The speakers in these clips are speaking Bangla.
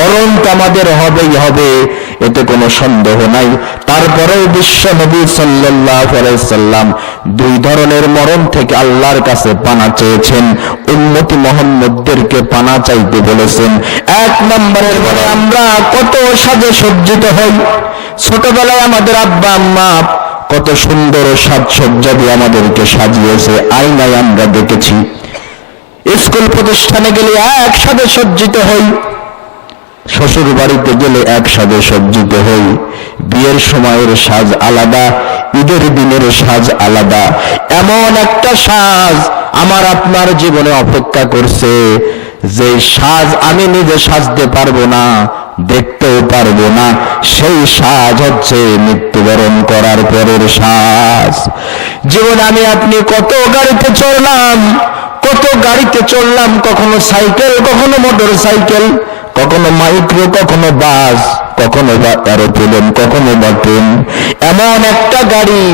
মরণ তো আমাদের হবেই হবে, এতে কোনো সন্দেহ নাই। তারপরেও বিশ্ব নবী সাল্লাল্লাহু আলাইহি সাল্লাম দুই ধরনের মরণ থেকে আল্লাহর কাছে পানা চেয়েছেন, উম্মতি মুহাম্মদদেরকে পানা চাইতে বলেছেন। এক নম্বরের পরে আমরা কত সাজে সজ্জিত হই। ছোটবেলায় আমাদের আব্বা আম্মা কত সুন্দর সাজসজ্জা দিয়ে আমাদেরকে সাজিয়েছে, আয়নায় আমরা দেখেছি। স্কুল প্রতিষ্ঠানে গেলে একসাথে সজ্জিত হই, শ্বশুর বাড়িতে গেলে একসাথে সজ্জিত হই। বিয়ের সময়ের সাজ আলাদা, ঈদের দিনের সাজ আলাদা। এমন একটা সাজ আমার আপনার জীবনে অপেক্ষা করছে, যে সাজ আমি নিজে সাজতে পারবো না, দেখতেও পারবো না। সেই সাজ হচ্ছে মৃত্যুবরণ করার পরের সাজ। জীবনে আমি আপনি কত গাড়িতে চড়লাম, কখনো সাইকেল, কখনো মোটর সাইকেল, কখনো মাইক্রো, কখনো বাস, কখনো বা এরোপ্লেন, কখনো বা ট্রেন। এমন একটা গাড়ি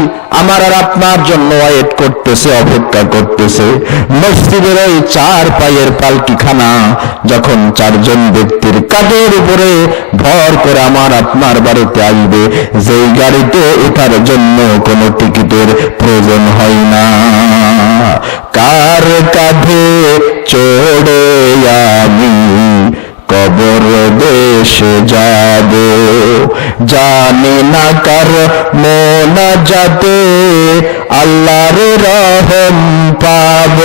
আমার আর আপনার জন্য ওয়েট করতেছে, অপেক্ষা করতেছে। মসজিদের ওই 4 পায়ের পালকিখানা যখন 4 জন ব্যক্তির কাঁধের উপরে ভর করে আমার আপনার বাড়িতে আসবে, যেই গাড়িতে ওঠার জন্য কোনো টিকিটের প্রয়োজন হয় না। কার কাঁধে চড়ে আমি কবর দেশে যাব, জানি না কার মোনাজাতে আল্লাহর রহম পাব।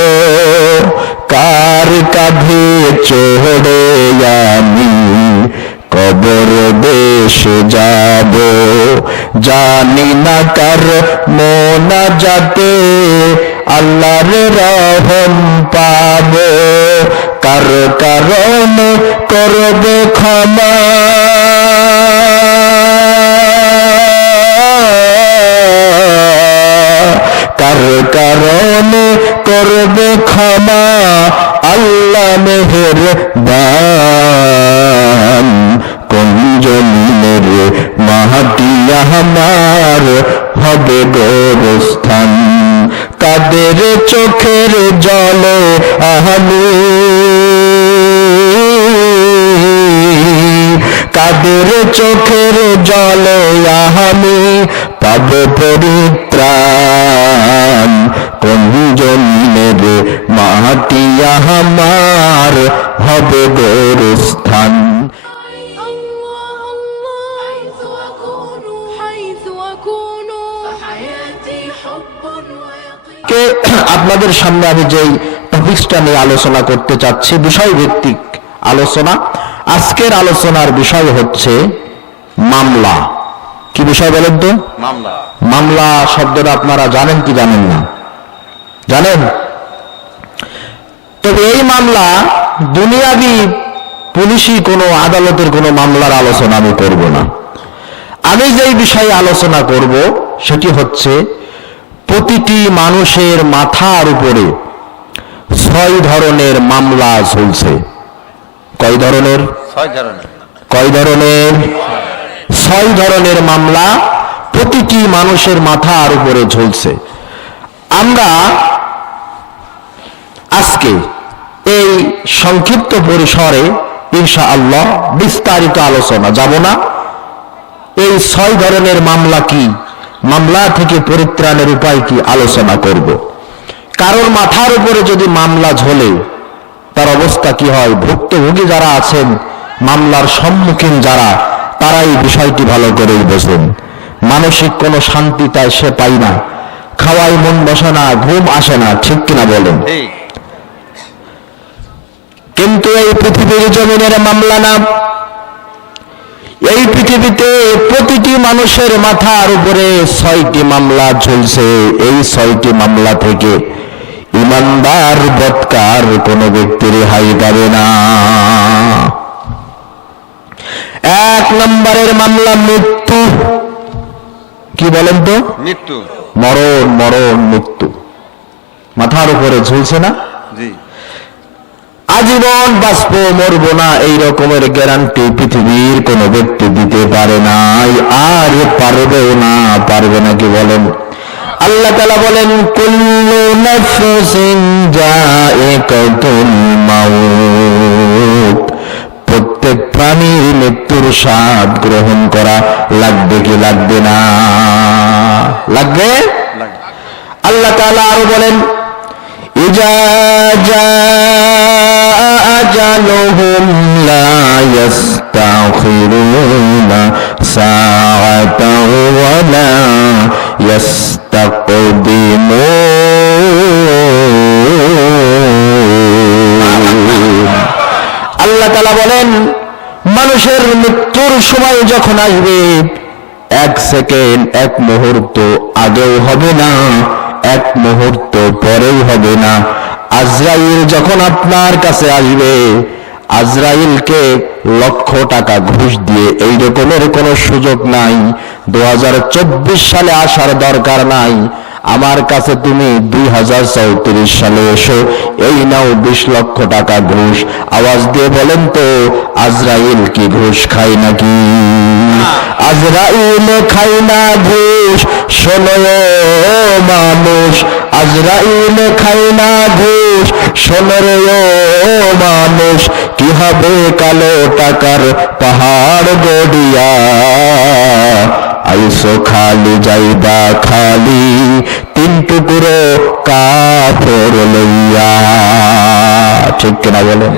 কার কাঁধে চড়ে আমি কবর দেশে যাব, জানি না কার মোনাজাতে আল্লাহর রহম পাব। কার কারণ করবে ক্ষমা, কার কারণ করবে ক্ষমা আল্লাহ মেহেরবান। কোন জমিনের মাটি আমার হবে গোরস্থান, কাদের চোখের জলে আমি, কাদের চোখের জলে আমি পাব পরিত্রাণ। কোন জমিনের মাটি আমার হবে গোরস্থান। আপনাদের সামনে আমি যেই টপিকসটা নিয়ে আলোচনা করতে চাচ্ছি, বিষয়ভিত্তিক আলোচনা। আজকের আলোচনার বিষয় হচ্ছে মামলা। কি বিষয় বলেন তো? মামলা। মামলা শব্দটা আপনারা জানেন কি জানেন না? জানেন? তবে এই মামলা দুনিয়াবি পুলিশি কোনো আদালতের কোনো মামলার আলোচনা আমি করব না। আমি যেই বিষয়ে আলোচনা করব সেটি হচ্ছে প্রতিটি মানুষের মাথার উপরে 6 ধরনের মামলা ঝুলছে। কয় ধরনের? 6 ধরনের। কয় ধরনের? 6 ধরনের মামলা প্রতিটি মানুষের মাথার উপরে ঝুলছে। আমরা আজকে এই সংক্ষিপ্ত পরিসরে ইনশাআল্লাহ বিস্তারিত আলোচনা যাব না। এই 6 ধরনের মামলা কি, মামলা থেকে পরিত্রাণের উপায় কি আলোচনা করব। কারোর মাথার উপরে যদি মামলা ঝোলে তার অবস্থা কি হয়, ভুক্তভোগী যারা আছেন, মামলার সম্মুখীন যারা, তারা এই বিষয়টি ভালো করেই বোঝেন। মানসিক কোনো শান্তি তাই সে পাই না, খাওয়াই মন বসে না, ঘুম আসে না, ঠিক কিনা বলেন? কিন্তু এই পৃথিবীর জমিনের মামলা না, এই পৃথিবীতে প্রতিটি মানুষের মাথার উপরে 6টি মামলা ঝুলছে। এই 6টি মামলা থেকে ইমানদার বদকার কোনো ব্যক্তি রেহাই পাবে না। 1 নম্বরের মামলা মৃত্যু। কি বলেন তো? মৃত্যু, মরণ, মরণ, মৃত্যু মাথার উপরে ঝুলছে না? জি। আজীবন বাঁচবো, মরবো না, এই রকমের গ্যারান্টি পৃথিবীর কোনো ব্যক্তি দিতে পারে নাই, আর পারবেও না। পারবে না কি বলেন? আল্লাহ তাআলা বলেন, কুল্লু নাফসিন যায়িকাতুল মাউত, প্রত্যেক প্রাণীর মৃত্যুর স্বাদ গ্রহণ করা লাগবে কি লাগবে না? লাগবে। আল্লাহ তাআলা আরো বলেন, ইজা জাআ আজালুহুম লা ইস্তাখিরুনা সাআতাও ওয়া লা ইস্তাকদিমুন। আল্লাহ তাআলা বলেন, মানুষের মৃত্যুর সময় যখন আসবে, এক সেকেন্ড, এক মুহূর্ত আগেও হবে না, এক মুহূর্ত পরেও হবে না। আজরাইল যখন আপনার কাছে আসবে, আজরাইলকে লক্ষ টাকা ঘুষ দিয়ে এই রকমের কোনো সুযোগ নাই। 2024 সালে আসার দরকার নাই, আমার কাছে তুমি 2034 সালে এসো, এই নাও 20 লক্ষ টাকা ঘুষ। আওয়াজ দিয়ে বলেন তো, আজরাইল কি ঘুষ খায় নাকি? আজরাইল খায় না ঘুষ, শোনো মানুষ, আজরাইল খায় না ঘুষ, শোনো রে মানুষ, কি হবে কালো টাকার পাহাড় গড়িয়া, আইসো খালি যাইবা খালি, 3 টুকরো কাপড় লইয়া। ঠিক কিনা বলেন?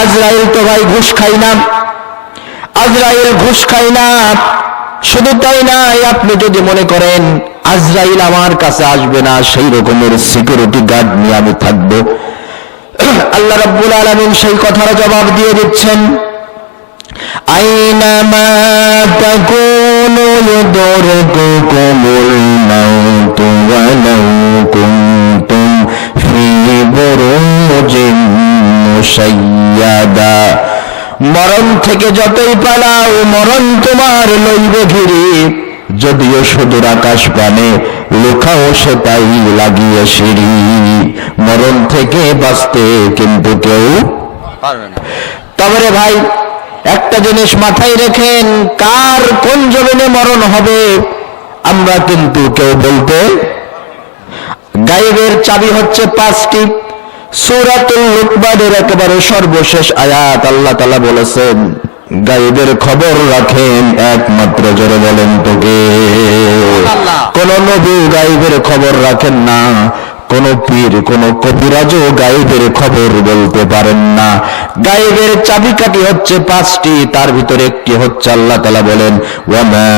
আজরাইল তো ভাই ঘুষ খাই না, আজরাইল ঘুষ খাই না। শুধু তাই নাই, আপনি যদি মনে করেন আজরাইল আমার কাছে আসবে না, সেই রকমের সিকিউরিটি গার্ড নিয়ে আমি থাকবো, আল্লাহ রাব্বুল আলামিন সেই কথার জবাব দিয়ে দিচ্ছেন, আইনামা তাকুনু ইউদরিকুকুমুল মাউতু ওয়ালাউ কুনতুম ফী বুরুজিন মুশাইয়াদা। মরণ থেকে যতই পালাও, মরণ তোমার লইবে ঘিরে, যদিও সুদূর আকাশ পানে লুকাও সে তাই লাগিয়ে সিঁড়ি। মরণ থেকে বাঁচতে কিন্তু কেউ পারবে না। তবে রে ভাই, একটা জিনিস মাথায় রেখেন, কার কোন জমিনে মরণ হবে আমরা কিন্তু কেউ বলতে। গায়েবের চাবি হচ্ছে 5টি। সূরাতুল লুকমানের একেবারে সর্বশেষ আয়াত আল্লাহ তাআলা বলেছেন, গায়েবের খবর রাখেন একমাত্র, জোরে বলেন তো কে? কোন নবী গায়েবের খবর রাখেন না, কোন পীর, কোন কবিরাজও গায়েবের খবর বলতে পারেন না। গায়েবের চাবিকাঠি হচ্ছে 5টি, তার ভিতরে একটি হচ্ছে আল্লাহ তাআলা বলেন, ওয়ামা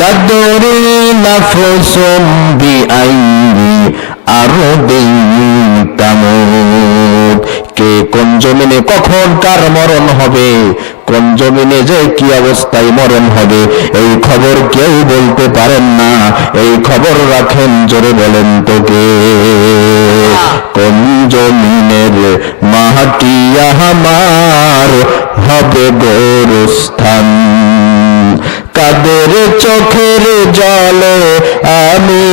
তাদরি নাফসুম বিআইয়ি আরদিন তামুত। কে কোন জমিনে কখন কার মরণ হবে, কোন জমিনে যে কি অবস্থায় মরণ হবে, এই খবর কেউ বলতে পারেন না। এই খবর রাখেন, জোরে বলেন তো কে? কোন জমিনের মাটি আমার হবে গোরস্থান, কাদের চোখের জলে আমি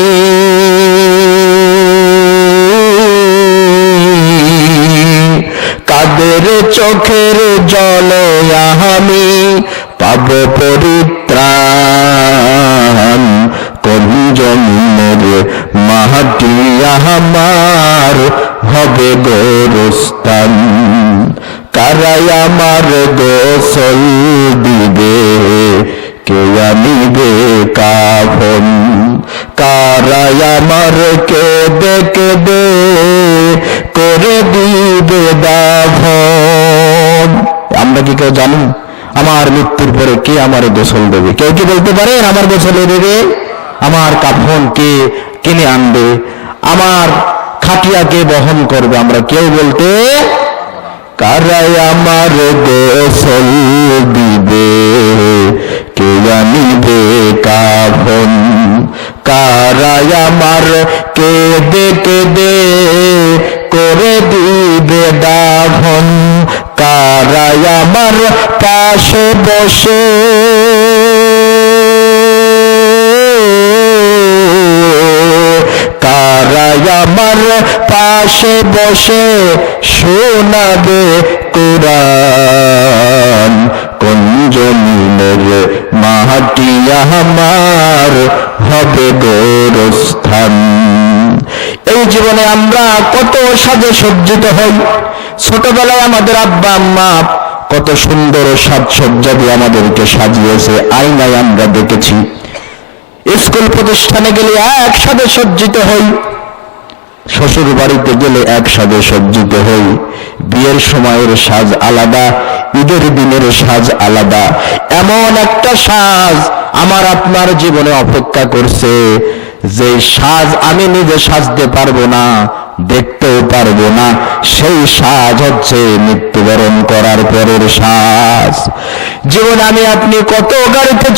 কাদের চোখের জলে আমি পাব পরিত্রাণ। কোন জমিনের মাটি আমার হবে গোরস্থান, কারাই আমার গোসল দিবে, কে আনিবে কাফন, কারাই আমার কেঁদে কেঁদে করে দিবে দাফন। আমরা কি কেউ জানি আমার মৃত্যুর পরে কে আমার গোসল দেবে? কেউ কি বলতে পারেন আমার গোসল দেবে? আমার কাফন কে কিনে আনবে? আমার খাটিয়া কে বহন করবে? আমরা কেউ বলতে। কারাই আমার গোসল দিবে, কে আনিবে কাফন, কারাই আমার কেঁদে কেঁদে করে দিবে দাফন, কারাই আমার পাশে বসে কারাই আমার পাশে বসে শোনাবে কুরআন। কোন জমিনের মাটি আমার হবে গোরস্থান। এই জীবনে আমরা কত সাজে সজ্জিত হই। ছোটবেলায় আমাদের আব্বা আম্মা কত সুন্দর সাজসজ্জা দিয়ে আমাদেরকে সাজিয়েছে, আয়নায় আমরা দেখেছি। স্কুল প্রতিষ্ঠানে গেলে একসাথে সজ্জিত হই, শ্বশুর বাড়িতে গেলে একসাথে সজ্জিত হই। বিয়ের সময়ের সাজ আলাদা, ঈদের দিনের সাজ আলাদা। এমন একটা সাজ আমার আপনার জীবনে অপেক্ষা করছে, যে সাজ আমি নিজে সাজতে পারবো না, দেখতেও পারবো না। সেই সাজ হচ্ছে মৃত্যুবরণ করার পরের সাজ। জীবনে আমি আপনি কত গাড়িতে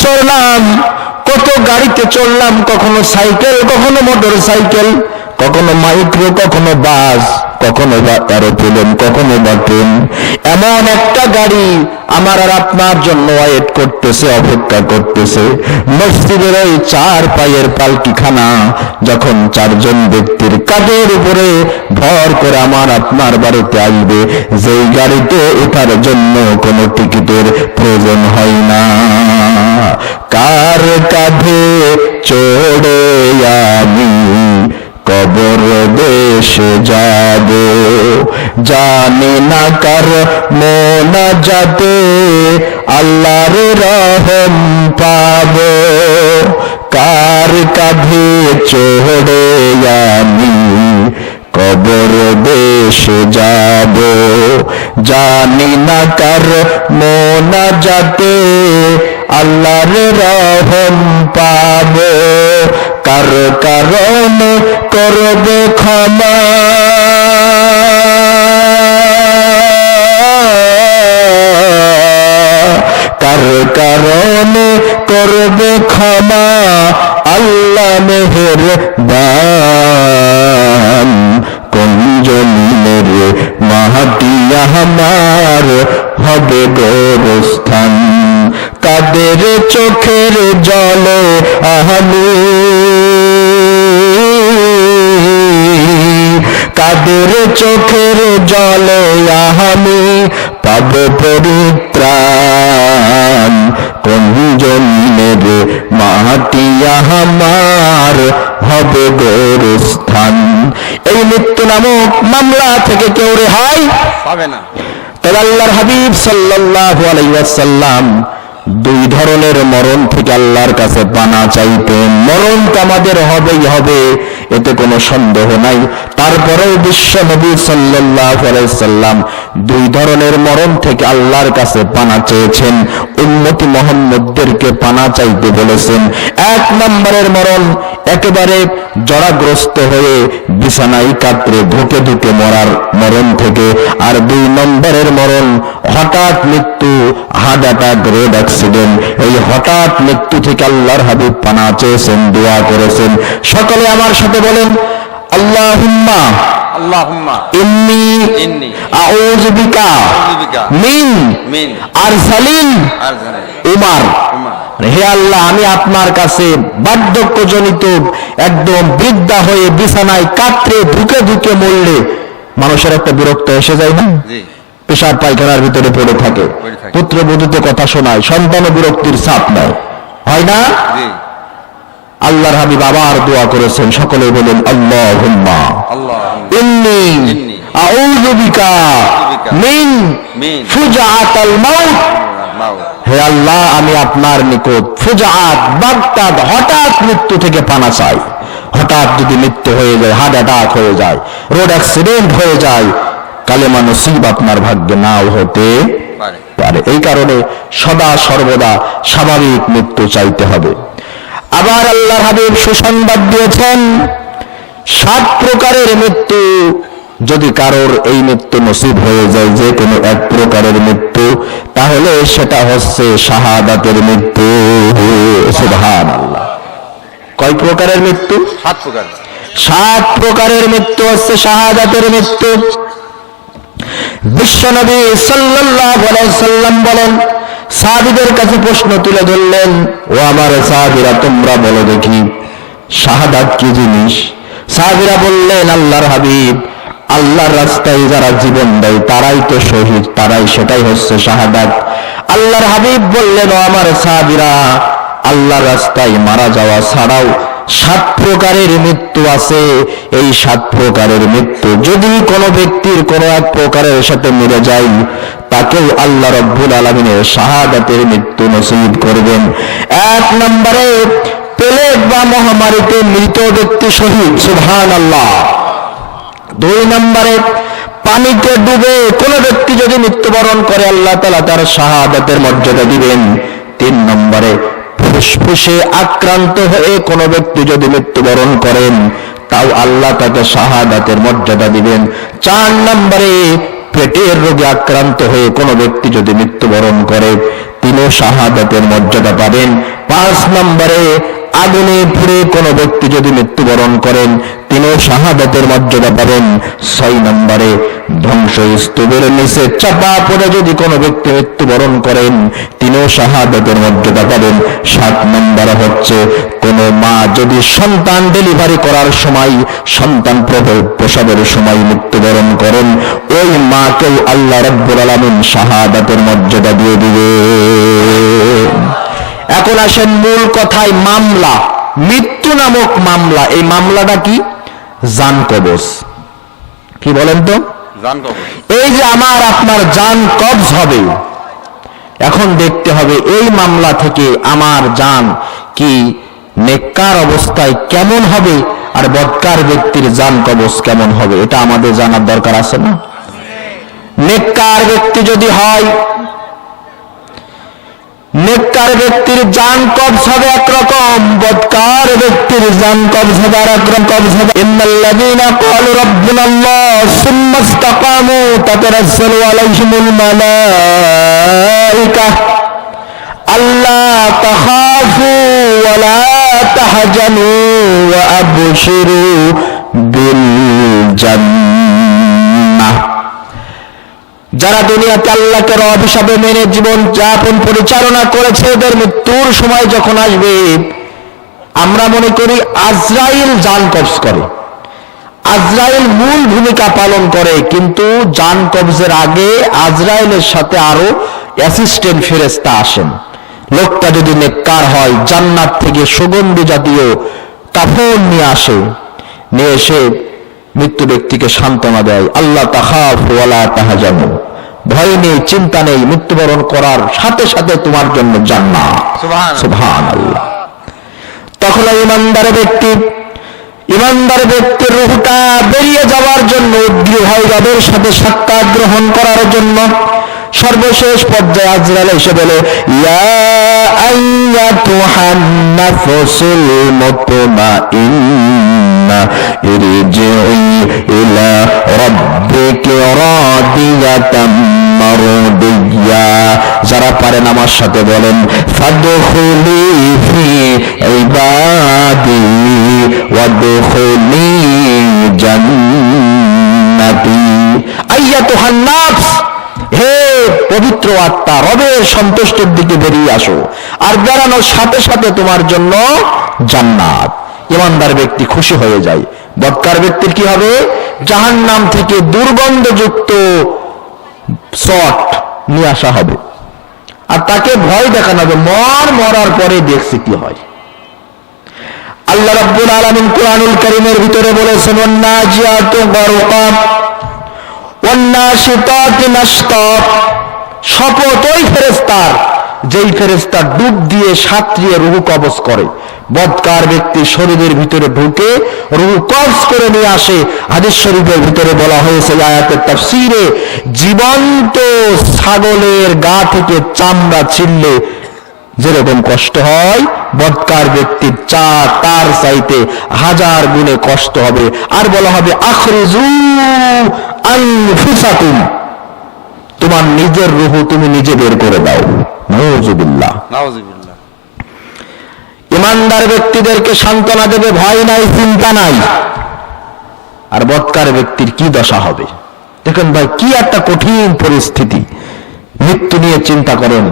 চললাম, কখনো সাইকেল, কখনো মোটর সাইকেল, কখনো মাইক্রো, কখনো বাস, কখনো বা এরোপ্লেন, কখনো বা ট্রেন। এমন একটা গাড়ি আমার আর আপনার জন্য ওয়েট করতেছে, অপেক্ষা করতেছে। মসজিদের ওই 4 পায়ের পালকিখানা যখন 4 জন ব্যক্তির কাঁধের উপরে ভর করে আমার আপনার বাড়িতে আসবে, যেই গাড়িতে ওঠার জন্য কোনো টিকিটের প্রয়োজন হয় না। কার কাঁধে চড়ে আমি কবর দেশে যাব, জানি না কার মোনাজাতে আল্লাহর রহম পাব। কার কাঁধে চড়ে আমি কবর দেশে যাব, জানি না কার মোনাজাতে আল্লাহর রহম পাব। কার কারণ করবে ক্ষমা, কার কারণ করবে ক্ষমা আল্লাহ মেহেরবান। কোন জমিনের মাটি আমার হবে গোরস্থান, কাদের চোখের জলে আমি, কাদের চোখের জলে আমি পাব পরিত্রাণ। কোন জমিনের মাটি আমার হবে গোরস্থান। এই মৃত্যু নামক মামলা থেকে কেউ রেহাই পাবে না। তবে আল্লাহর হাবিব সাল্লাল্লাহু আলাইহি ওয়াসাল্লাম 2 ধরনের মরণ থেকে আল্লাহর কাছে পানা চাইতেন। মরণ তো আমাদের হবেই হবে, এতে কোনো সন্দেহ নাই। তারপরেও বিশ্ব নবী সাল্লাল্লাহু আলাইহি ওয়াসাল্লাম 2 ধরনের মরণ থেকে আল্লাহর কাছে পানা চেয়েছেন, উম্মতি মুহাম্মদদেরকে পানা চাইতে বলেছেন। 1 নম্বরের মরণ একেবারে জরাগ্রস্ত হয়ে বিছানায় কাতরে ধুকে ধুকে মরার মরণ থেকে, আর 2 নম্বরের মরণ হঠাৎ মৃত্যু, হার্ট অ্যাটাক, রোড অ্যাক্সিডেন্ট। এই হঠাৎ মৃত্যু থেকে আল্লাহর হাবিব পানা চেয়েছেন, দোয়া করেছেন। সকলে আমার সাথে বলেন, আল্লাহুম্মা ইন্নী আউযু বিকা মিন আরসালিন উমার। হে আল্লাহ, আমি আপনার কাছে বার্ধক্যজনিত একদম বৃদ্ধা হয়ে বিছানায় কাতরে ধুকে ধুকে মরলে মানুষের একটা বিরক্ত এসে যায় না? পেশাব পায়খানার ভিতরে পড়ে থাকে, পুত্র বধূতে কথা শোনায়, সন্তান বিরক্তির চাপ নেয়, হয় না? আল্লাহর হাবিব আবার দোয়া করেছেন, সকলে বলেন আল্লাহুম্মা ইন্নী আউযু বিকা মিন ফুজআতাল মাউত। হে আল্লাহ, আমি আপনার নিকট ফুজআত, বাগদাদ, হঠাৎ মৃত্যু থেকে পানা চাই। হঠাৎ যদি মৃত্যু হয়ে যায়, হার্ট অ্যাটাক হয়ে যায়, রোড অ্যাক্সিডেন্ট হয়ে যায়, কালেমা নসিব আপনার ভাগ্যে নাও হতে পারে। এই কারণে সদা সর্বদা স্বাভাবিক মৃত্যু চাইতে হবে। আবার আল্লাহর হাবিব সুসংবাদ দিয়েছেন, 7 প্রকারের মৃত্যু যদি কারোর এই মৃত্যু নসিব হয়ে যায়, যে কোনো 1 প্রকারের মৃত্যু, তাহলে সেটা হচ্ছে শাহাদাতের মৃত্যু। সুবহানাল্লাহ। কয় প্রকারের মৃত্যু? 7 প্রকার। 7 প্রকারের মৃত্যু হচ্ছে শাহাদাতের মৃত্যু। বিশ্বনবী সাল্লাল্লাহু আলাইহি সাল্লাম বলেন, সাহাবীদের কাছে প্রশ্ন তুলে ধরলেন, ও আমার সাহাবীরা, তোমরা বলো দেখি শাহাদাত কি জিনিস? সাহাবীরা বললেন, আল্লাহর হাবিব, আল্লাহর রাস্তায় যারা জীবন দেয় তারাই তো শহীদ, তারাই, সেটাই হচ্ছে শাহাদাত। আল্লাহর হাবিব বললেন, ও আমার সাহাবীরা, আল্লাহর রাস্তায় মারা যাওয়া ছাড়াও 7 প্রকারের মৃত্যু আছে। এই 7 প্রকারের মৃত্যু যদি কোনো ব্যক্তির কোনো 1 প্রকারের সাথে মিলে যায়, তাকেও আল্লাহ রাব্বুল আলামিনের শাহাদাতের মৃত্যু নসিব করবেন। 1 নম্বরে প্লেগ বা মহামারীতে মৃত ব্যক্তি শহীদ, সুবহানাল্লাহ। 2 নম্বরে পানিতে ডুবে কোন ব্যক্তি যদি মৃত্যুবরণ করে আল্লাহ তাআলা তার শাহাদাতের মর্যাদা দিবেন। 3 নম্বরে ফুসফুসে আক্রান্ত হয়ে কোন ব্যক্তি যদি মৃত্যুবরণ করেন তাও আল্লাহ তাকে শাহাদাতের মর্যাদা দিবেন। 4 নম্বরে পেটের রোগে আক্রান্ত হয়ে কোন ব্যক্তি যদি মৃত্যুবরণ করে তিনিও শাহাদাতের মর্যাদা পাবেন। 5 নম্বরে আগুনে পুড়ে কোন ব্যক্তি যদি মৃত্যুবরণ করেন তিনিও শাহাদাতের মর্যাদা পাবেন। 6 নম্বরে ধ্বংসস্তূপের নিচে চাপা পড়ে যদি কোনো ব্যক্তি মৃত্যুবরণ করেন তিনিও শাহাদাতের মর্যাদা পাবেন। 7 নম্বর হচ্ছে কোন মা যদি সন্তান ডেলিভারি করার সময়, সন্তান প্রসবের সময় মৃত্যুবরণ করেন ওই মাকেও আল্লাহ রাব্বুল আলামিন শাহাদাতের মর্যাদা দিয়ে দিবে। এখন আসেন মূল কথায়, মামলা, মৃত্যু নামক মামলা। এই মামলাটা কি? জান কবজ। কি বলেন তো? এই যে আমার আপনার জান কবজ হবে, এখন দেখতে হবে এই মামলা থেকে আমার জান কি নেককার অবস্থায় কেমন হবে আর বদকার ব্যক্তির জান কবজ কেমন হবে, এটা আমাদের জানার দরকার আছে না? নেককার ব্যক্তি যদি হয়, নেককার ব্যক্তির জান কবজ হবে একরকম, বদকার ব্যক্তির জান কবজ হবে আরেকরকম কবজ হবে। ইন্নাল্লাযীনা ক্বালু রাব্বুনাল্লাহ সুম্মা ইসতাকামু তাতানাজ্জালু আলাইহিমুল মালায়েকা আল্লা তাখাফু ওয়া লা তাহজানু ওয়া আবশিরু বিল জান্নাহ। যারা দুনিয়াতে আল্লাহকে রব হিসাবে মেনে জীবন যাপন পরিচালনা করেছে, এদের মৃত্যুর সময় যখন আসবে আমরা মনে করি আজরাইল জান কবজ করে, আজরাইল মূল ভূমিকা পালন করে, কিন্তু জান কবজের আগে আজরাইলের সাথে আরো অ্যাসিস্ট্যান্ট ফেরেশতা আসেন। লোকটা যদি নেককার হয় জান্নাত থেকে সুগন্ধি জাতীয় কাফন নিয়ে আসে, নিয়ে এসে মৃত্যু ব্যক্তিকে সান্ত্বনা দেয়, আল্লাহ তাখাফু ওয়া লা তাহজানু, ভয় নেই, চিন্তা নেই, মৃত্যুবরণ করার সাথে সাথে তোমার জন্য জান্নাত। সুবহানাল্লাহ। তখন ইমানদার ব্যক্তির রূহটা বেরিয়ে যাওয়ার জন্য উদ্গ্রীব হয়ে যাবে, সাথে সাক্ষাৎ গ্রহণ করার জন্য। সর্বশেষ পর্যায়ে আজরাইল এসে বলে, ইয়া আইয়াতুহান নাফসুল মুতমাইন্না ইরজিই ইলা রাব্বিকি রাদিয়াতাম মারদিয়া। যারা পারেন আমার সাথে বলেন, ফাদখুলি ফি ইবাদি ওয়াদখুলি জান্নাতি। আইয়াতুহান নাফস, হে পবিত্র আত্মা, রবের সন্তুষ্টির দিকে বেরিয়ে আসো, আর বেরানোর সাথে সাথে তোমার জন্য জান্নাত। ইমানদার ব্যক্তি খুশি হয়ে যায়। বদকার ব্যক্তির কি হবে? জাহান্নাম থেকে দুর্গন্ধযুক্ত শট নিয়ে আসা হবে আর তাকে ভয় দেখানো হবে, মরার পরে দেখছি কি হয়। আল্লাহ রাব্বুল আলামিন কুরআনুল কারীমের ভিতরে বলেছেন, ওয়ান্নাজিয়াতু গারকা ওয়ান্নাশিতাতি নাশতা। শপথ ওই ফেরেশতার যেই ফেরেশতা ডুব দিয়ে সাঁতরিয়ে রূহ কবজ করে। বদকার ব্যক্তি শরীরের ভিতরে ঢুকে রূহ কবজ করে নিয়ে আসে। হাদিস শরীফের ভিতরে বলা হয়েছে, আয়াতের তাফসীরে, জীবন্ত ছাগলের গা থেকে চামড়া ছিঁড়লে যেরকম কষ্ট হয়, বদকার ব্যক্তির তার চাইতে 1000 গুণে কষ্ট হবে। আর বলা হবে, আখরিজু আনফুসাকুম, তোমার নিজের রূহ তুমি নিজে বের করে দাও। নাউযুবিল্লাহ। ইমানদার ব্যক্তিদেরকে সান্ত্বনা দেবে, ভয় নাই, চিন্তা নাই। আর বদকার ব্যক্তির কি দশা হবে দেখেন ভাই, কি একটা কঠিন পরিস্থিতি। মৃত্যু নিয়ে চিন্তা করেন।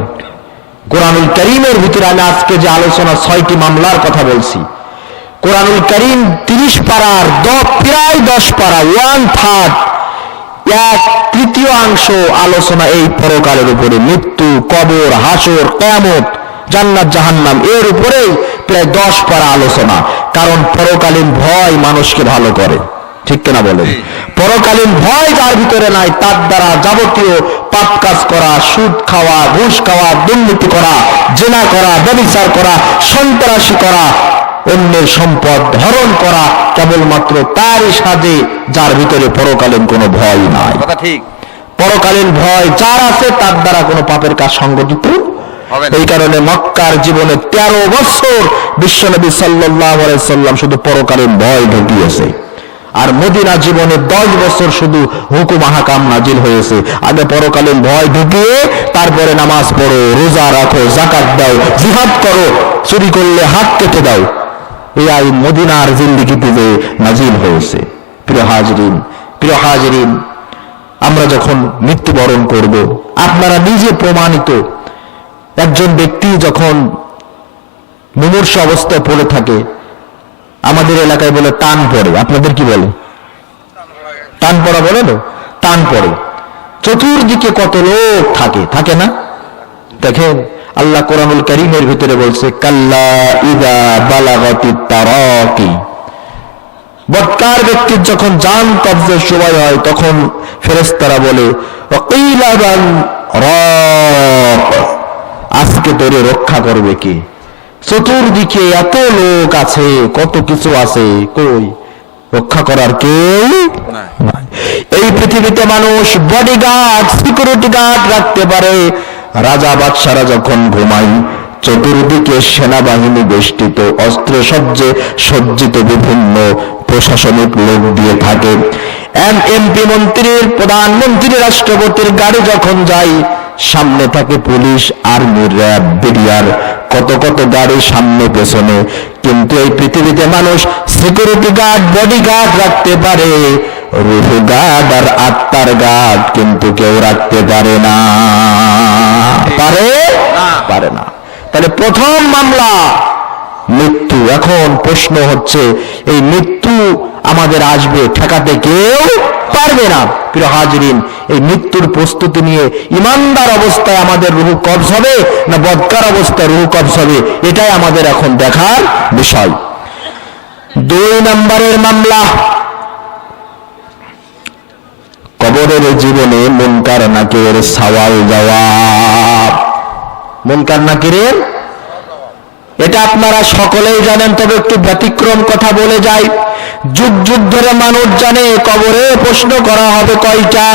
কোরআনুল কারীমের ভিতরে আমি আজকে যে আলোচনা 6টি মামলার কথা বলছি, কোরআনুল কারীম 30 পারার প্রায় 10 পারা, 1/3, 1/3 আলোচনা এই পরকালের উপরে, মৃত্যু, কবর, হাসর, কিয়ামত, জান্নাত জাহান্নাম, এর উপরেই প্রায় 10 পারা আলোচনা। কারণ পরকালীন ভয় মানুষকে ভালো করে, ঠিক কিনা বলেন? পরকালীন ভয় যার ভিতরে নাই, তার দ্বারা যাবতীয় পাপ কাজ করা, সুদ খাওয়া, ঘুষ খাওয়া, দুর্নীতি করা, জেনা করা, ব্যভিচার করা, সন্ত্রাসী করা, অন্যের সম্পদ হরণ করা কেবলমাত্র তারই সাজে যার ভিতরে পরকালীন কোনো ভয় নাই। কথা ঠিক। পরকালীন ভয় যার আছে তার দ্বারা কোনো পাপের কাজ সংগঠিত হবে না। এই কারণে মক্কার জীবনে 13 বছর বিশ্বনবী সাল্লাল্লাহু আলাইহি সাল্লাম শুধু পরকালীন ভয় ঢুকিয়েছে, আর মদিনা জীবনে 10 বছর শুধু হুকুম আহকাম নাজিল হয়েছে। আগে পরকালীন ভয় ঢুকিয়ে তারপরে নামাজ পড়ো, রোজা রাখো, যাকাত দাও, জিহাদ করো, চুরি করলে হাত কেটে দাও, এই আইন মদিনার জিন্দেগিতে যে নাজিল হয়েছে। প্রিয় হাজরিন, আমরা যখন মৃত্যুবরণ করব, আপনারা নিজে প্রমাণিত, একজন ব্যক্তি যখন মুমূর্ষ অবস্থায় পড়ে থাকে, আমাদের এলাকায় বলে টান পড়ে, আপনাদের কি বলে? টান পড়া বলে না? টান পড়ে। চতুর্দিকে কত লোক থাকে না? দেখেন আল্লাহ কোরআনুল কারীমের ভিতরে বলছে, কাল্লা ইযা বালাগাতিত তারাকি, বৎকার ব্যক্তির যখন জান কবজের সময় হয় তখন ফেরেশতারা বলে, ওয়াকিলা মান রাক, আজকে তোরে রক্ষা করবে কে? চতুর্দিকে এত লোক আছে, কত কিছু আছে, কই রক্ষা করার কেউ নাই। এই পৃথিবীতে মানুষ বডিগার্ড, সিকিউরিটি গার্ড রাখতে পারে, রাজা বাদশারা যখন ঘুমায় চতুর্দিকে সেনাবাহিনী বেষ্টিত, অস্ত্র সজ্জিত বিভিন্ন প্রশাসনিক লোক দিয়ে থাকে। এমপি মন্ত্রীর, প্রধানমন্ত্রী, রাষ্ট্রপতির গাড়ি যখন যায় সামনে থাকে পুলিশ, আর্মি, র্যাব, বিডিআর, কত কত গাড়ি সামনে পেছনে। কিন্তু এই পৃথিবীতে মানুষ সিকিউরিটি গার্ড, বডিগার্ড রাখতে পারে, রুহ গার্ড আর আত্মার গার্ড কিন্তু কেউ রাখতে পারে না। পারে না। তাহলে প্রথম মামলা মৃত্যু। এখন প্রশ্ন হচ্ছে, এই মৃত্যু আমাদের আসবে, ঠেকাতে কেউ পারবে না। প্রিয় হাজরিন, এই মৃত্যুর প্রস্তুতি নিয়ে ইমানদার অবস্থায় আমাদের রুহ কবজ হবে না বদকার অবস্থায় রুহ কবজ হবে, এটাই আমাদের এখন দেখার বিষয়। 2 নম্বরের মামলা, কবরের জীবনে মুনকার নাকিরের সওয়াল জবাব। মুনকার নাকিরের, এটা আপনারা সকলেই জানেন, তবে একটু ব্যতিক্রম কথা বলে যাই। যুগ যুগ ধরে মানুষ জানে কবরে প্রশ্ন করা হবে কয়টা?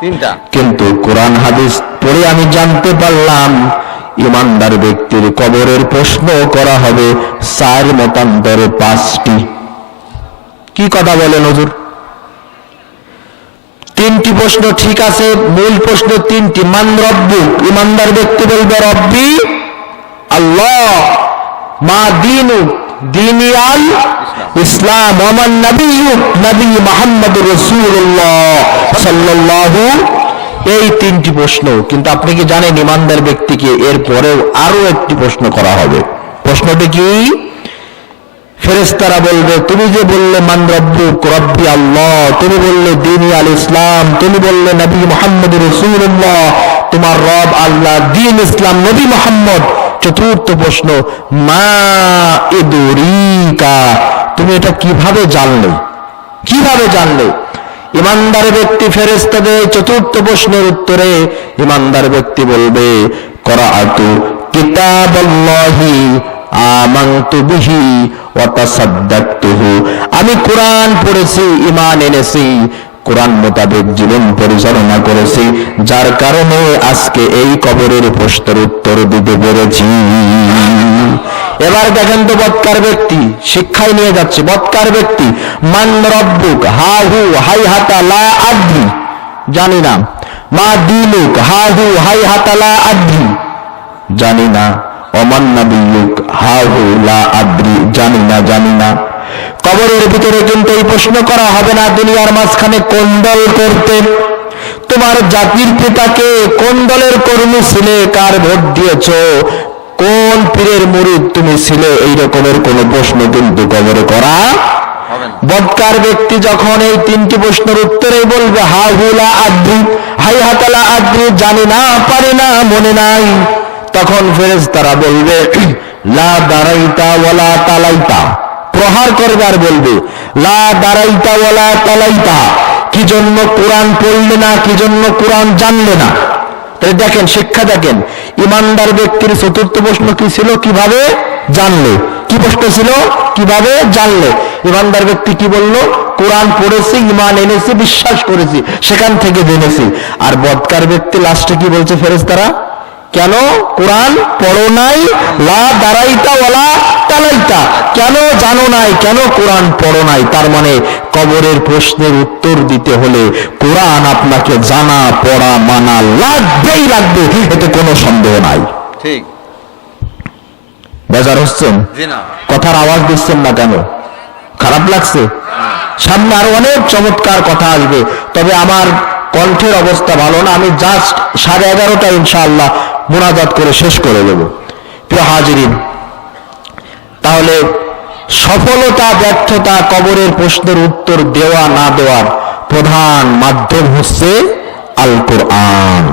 3টা। কিন্তু কোরআন হাদিস পড়ে আমি জানতে পারলাম ইমানদার ব্যক্তির কবরের প্রশ্ন করা হবে 4 মতান্তরে 5টি। কি কথা বলেন হুজুর? 3টি প্রশ্ন ঠিক আছে, মূল প্রশ্ন 3টি। মান রব্বুক, ইমানদার ব্যক্তি বলবে রব্বি আল্লাহ। মা দীনুক, দীনি আল ইসলাম। ওমান নবিয়ুক, নবী মুহাম্মদুর রাসূলুল্লাহ সাল্লাল্লাহু। এই 3টি প্রশ্ন। কিন্তু আপনি কি জানেন ইমানদার ব্যক্তিকে এর পরেও আরো একটি প্রশ্ন করা হবে? প্রশ্নটি কি? ফেরেশতারা বলবে, তুমি যে বললে মান রব্বুক, রব্বি আল্লাহ, তুমি বললে দীনি আল ইসলাম, তুমি বললে নবী মুহাম্মদুর রাসূলুল্লাহ, তোমার রব আল্লাহ, দ্বীন ইসলাম, নবী মুহাম্মদ। চতুর্থ প্রশ্ন, মা ইদরিকা, তুমি এটা কিভাবে জানলে? ইমানদার ব্যক্তি ফেরেশতাদের চতুর্থ প্রশ্নের উত্তরে ইমানদার ব্যক্তি বলবে, করাআতু কিতাবাল্লাহি আমানতু বিহি ওয়া তাসাদ্দাকতুহু, আমি কোরআন পড়েছি, ঈমান এনেছি, কোরআন মোতাবেক জীবন পরিচালনা করেছি, যার কারণে আজকে এই কবরের প্রশ্নের উত্তর দিতে পেরেছি। এবার দেখেন তো বৎকার ব্যক্তি, শিক্ষায় নিয়ে যাচ্ছে। বৎকার ব্যক্তি, মান রব্বুক, হা হু হাই হাতা লা আদ্রি, জানি না। মা দীনুক, হা হু হাই হাতা লা আদ্রি, জানি না। ওমান নবিয়ুক, হা হু লা আদ্রি, জানি না। কবরের ভিতরে কিন্তু এই প্রশ্ন করা হবে না দুনিয়ার মাঝখানে কোন দল করতে, তোমার জাতির পিতাকে কোন দলের কর্মী ছিলে, কার ভোট দিয়েছো, কোন পীরের মুরিদ তুমি ছিলে, এই রকমের কোন প্রশ্ন কিন্তু কবরে করা হবে না। বৎকার ব্যক্তি যখন এই 3টি প্রশ্নের উত্তরে বলবে হা হু লা আদ্রি, হাই হাতা লা আদ্রি, জানি না, পারি না, মনে নাই, তখন ফেরেশতারা বলবে লা দারাইতা ওয়ালা তালাইতা, প্রহার করবে আর বলবে লা দারাইতা ওয়ালা তালাইতা, কি জন্য কোরআন পড়লে না, কি জন্য কোরআন জানলে না। তাহলে দেখেন, শিক্ষা দেখেন, ইমানদার ব্যক্তির চতুর্থ প্রশ্ন কি ছিল? কিভাবে জানলে। কি প্রশ্ন ছিল? কিভাবে জানলে। ইমানদার ব্যক্তি কি বলল? কোরআন পড়েছি, ঈমান এনেছি, বিশ্বাস করেছি, সেখান থেকে জেনেছি। আর বদকার ব্যক্তি লাস্টে কি বলছে ফেরেশতারা? কেন কোরআন পড়ো নাই? লা দারাইতা ওয়ালা তালাইতা, কেন জানো নাই, কেন কোরআন পড়ো নাই। তার মানে কবরের প্রশ্নের উত্তর দিতে হলে কোরআন আপনাকে জানা, পড়া, মানা লাগবেই লাগবে, এতে কোনো সন্দেহ নাই। ঠিক বেজার হচ্ছেন? কথার আওয়াজ দিচ্ছেন না কেন? খারাপ লাগছে? সামনে আরো অনেক চমৎকার কথা আসবে, তবে আমার কণ্ঠের অবস্থা ভালো না। আমি জাস্ট 11:30 ইনশাআল্লাহ মুনাজাত করে শেষ করে দেব। প্রিয় হাজিরিন, তাহলে সফলতা ব্যর্থতা, কবরের প্রশ্নের উত্তর দেওয়া না দেওয়ার প্রধান মাধ্যম হচ্ছে আল কোরআন।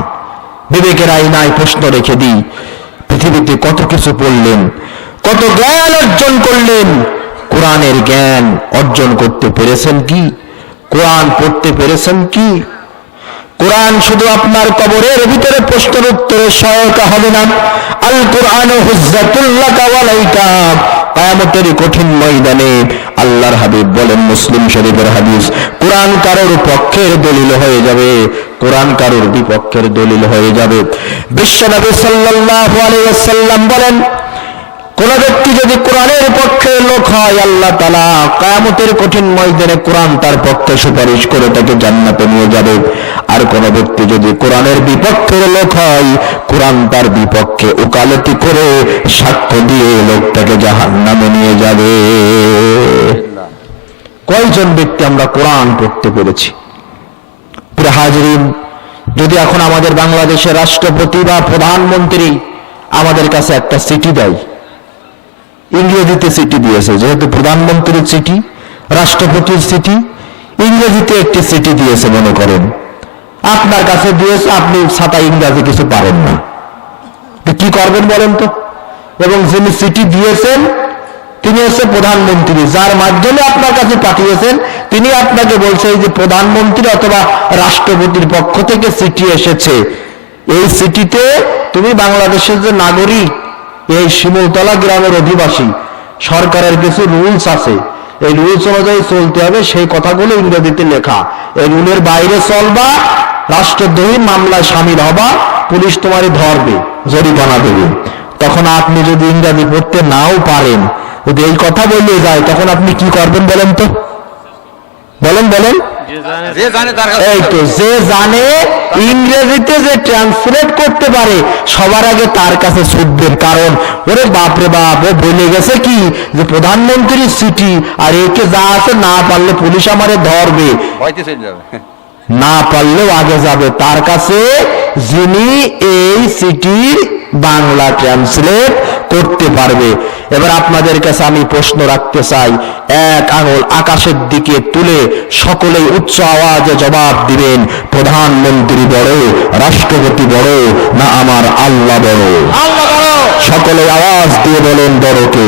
বিবেকের আয়নায় প্রশ্ন রেখে দিই, পৃথিবীতে কত কিছু পড়লেন, কত জ্ঞান অর্জন করলেন, কোরআনের জ্ঞান অর্জন করতে পেরেছেন কি? কোরআন পড়তে পেরেছেন কি? কোরআন শুধু আপনার কবরের ভিতরে প্রশ্নের উত্তরে সহায়তা হবে না, আল কোরআন হুজ্জাতুল লাকা ওয়া আলাইকা। কিয়ামতের কঠিন ময়দানে আল্লাহর হাবিব বলেন, মুসলিম শরীফের হাদিস, কোরআন কারোর পক্ষের দলিল হয়ে যাবে, কোরআন কারোর বিপক্ষের দলিল হয়ে যাবে। বিশ্বনবী সাল্লাল্লাহু আলাইহি ওয়াসাল্লাম বলেন, কোন ব্যক্তি যদি কোরআনের পক্ষে লোক হয়, আল্লাহ তাআলা কিয়ামতের কঠিন ময়দানে কোরআন তার পক্ষে সুপারিশ করে তাকে জান্নাতে নিয়ে যাবে। আর কোন ব্যক্তি যদি কোরআনের বিপক্ষের লোক হয়, কোরআন তার বিপক্ষে ওকালতি করে সাক্ষ্য দিয়ে লোকটাকে জাহান্নামে নিয়ে যাবে। কয়জন ব্যক্তি আমরা কোরআন পড়তে পেরেছি? প্রিয় হাজিরিন, যদি এখন আমাদের বাংলাদেশের রাষ্ট্রপতি বা প্রধানমন্ত্রী আমাদের কাছে একটা চিঠি দেয়, ইংরেজিতে চিঠি দিয়েছে, যেহেতু প্রধানমন্ত্রীর চিঠি, রাষ্ট্রপতির চিঠি, ইংরেজিতে একটি চিঠি দিয়েছে মনে করেন, আপনার কাছে দিয়েছে, আপনি ছাতা ইংরেজি কিছু পারেন না, কি করবেন বলেন তো? এবং যিনি চিঠি দিয়েছেন তিনি হচ্ছে প্রধানমন্ত্রী, যার মাধ্যমে আপনার কাছে পাঠিয়েছেন, তিনি আপনাকে বলছে যে প্রধানমন্ত্রী অথবা রাষ্ট্রপতির পক্ষ থেকে চিঠি এসেছে, এই চিঠিতে তুমি বাংলাদেশের যে নাগরিক, এই শিমুলতলা গ্রামের অধিবাসী, সরকারের কিছু রুলস আছে, এই রুলস অনুযায়ী চলতে হবে, সেই কথাগুলো ইংরেজিতে লেখা। এই রুলের বাইরে চলবা, রাষ্ট্রদ্রোহী মামলায় সামিল হবা, পুলিশ তোমারে ধরবে, জরিমানা দেবে। তখন আপনি যদি ইংরেজি পড়তে নাও পারেন, যদি এই কথা বলে যায়, তখন আপনি কি করবেন বলেন তো? বলেন বলেন। এই তো, যে জানে ইংরেজিতে যে ট্রান্সলেট করতে পারে, সবার আগে তার কাছে ছুটবেন। কারণ ওরে বাপরে বাপ, ও বলে গেছে কি যে প্রধানমন্ত্রীর চিঠি, আর একে যা আছে না পারলে পুলিশ আমারে ধরবে, না পারলেও আগে যাবে তার কাছে যিনি এই চিঠির বাংলা ট্রান্সলেট করতে পারবে। এবার আপনাদের কাছে আমি প্রশ্ন রাখতে চাই, এক আঙুল আকাশের দিকে তুলে সকলেই উচ্চ আওয়াজে জবাব দিবেন, প্রধানমন্ত্রী বড়, রাষ্ট্রপতি বড়, না আমার আল্লাহ বড়? আল্লাহ বড়। সকলে আওয়াজ দিয়ে বলেন, বড় কে?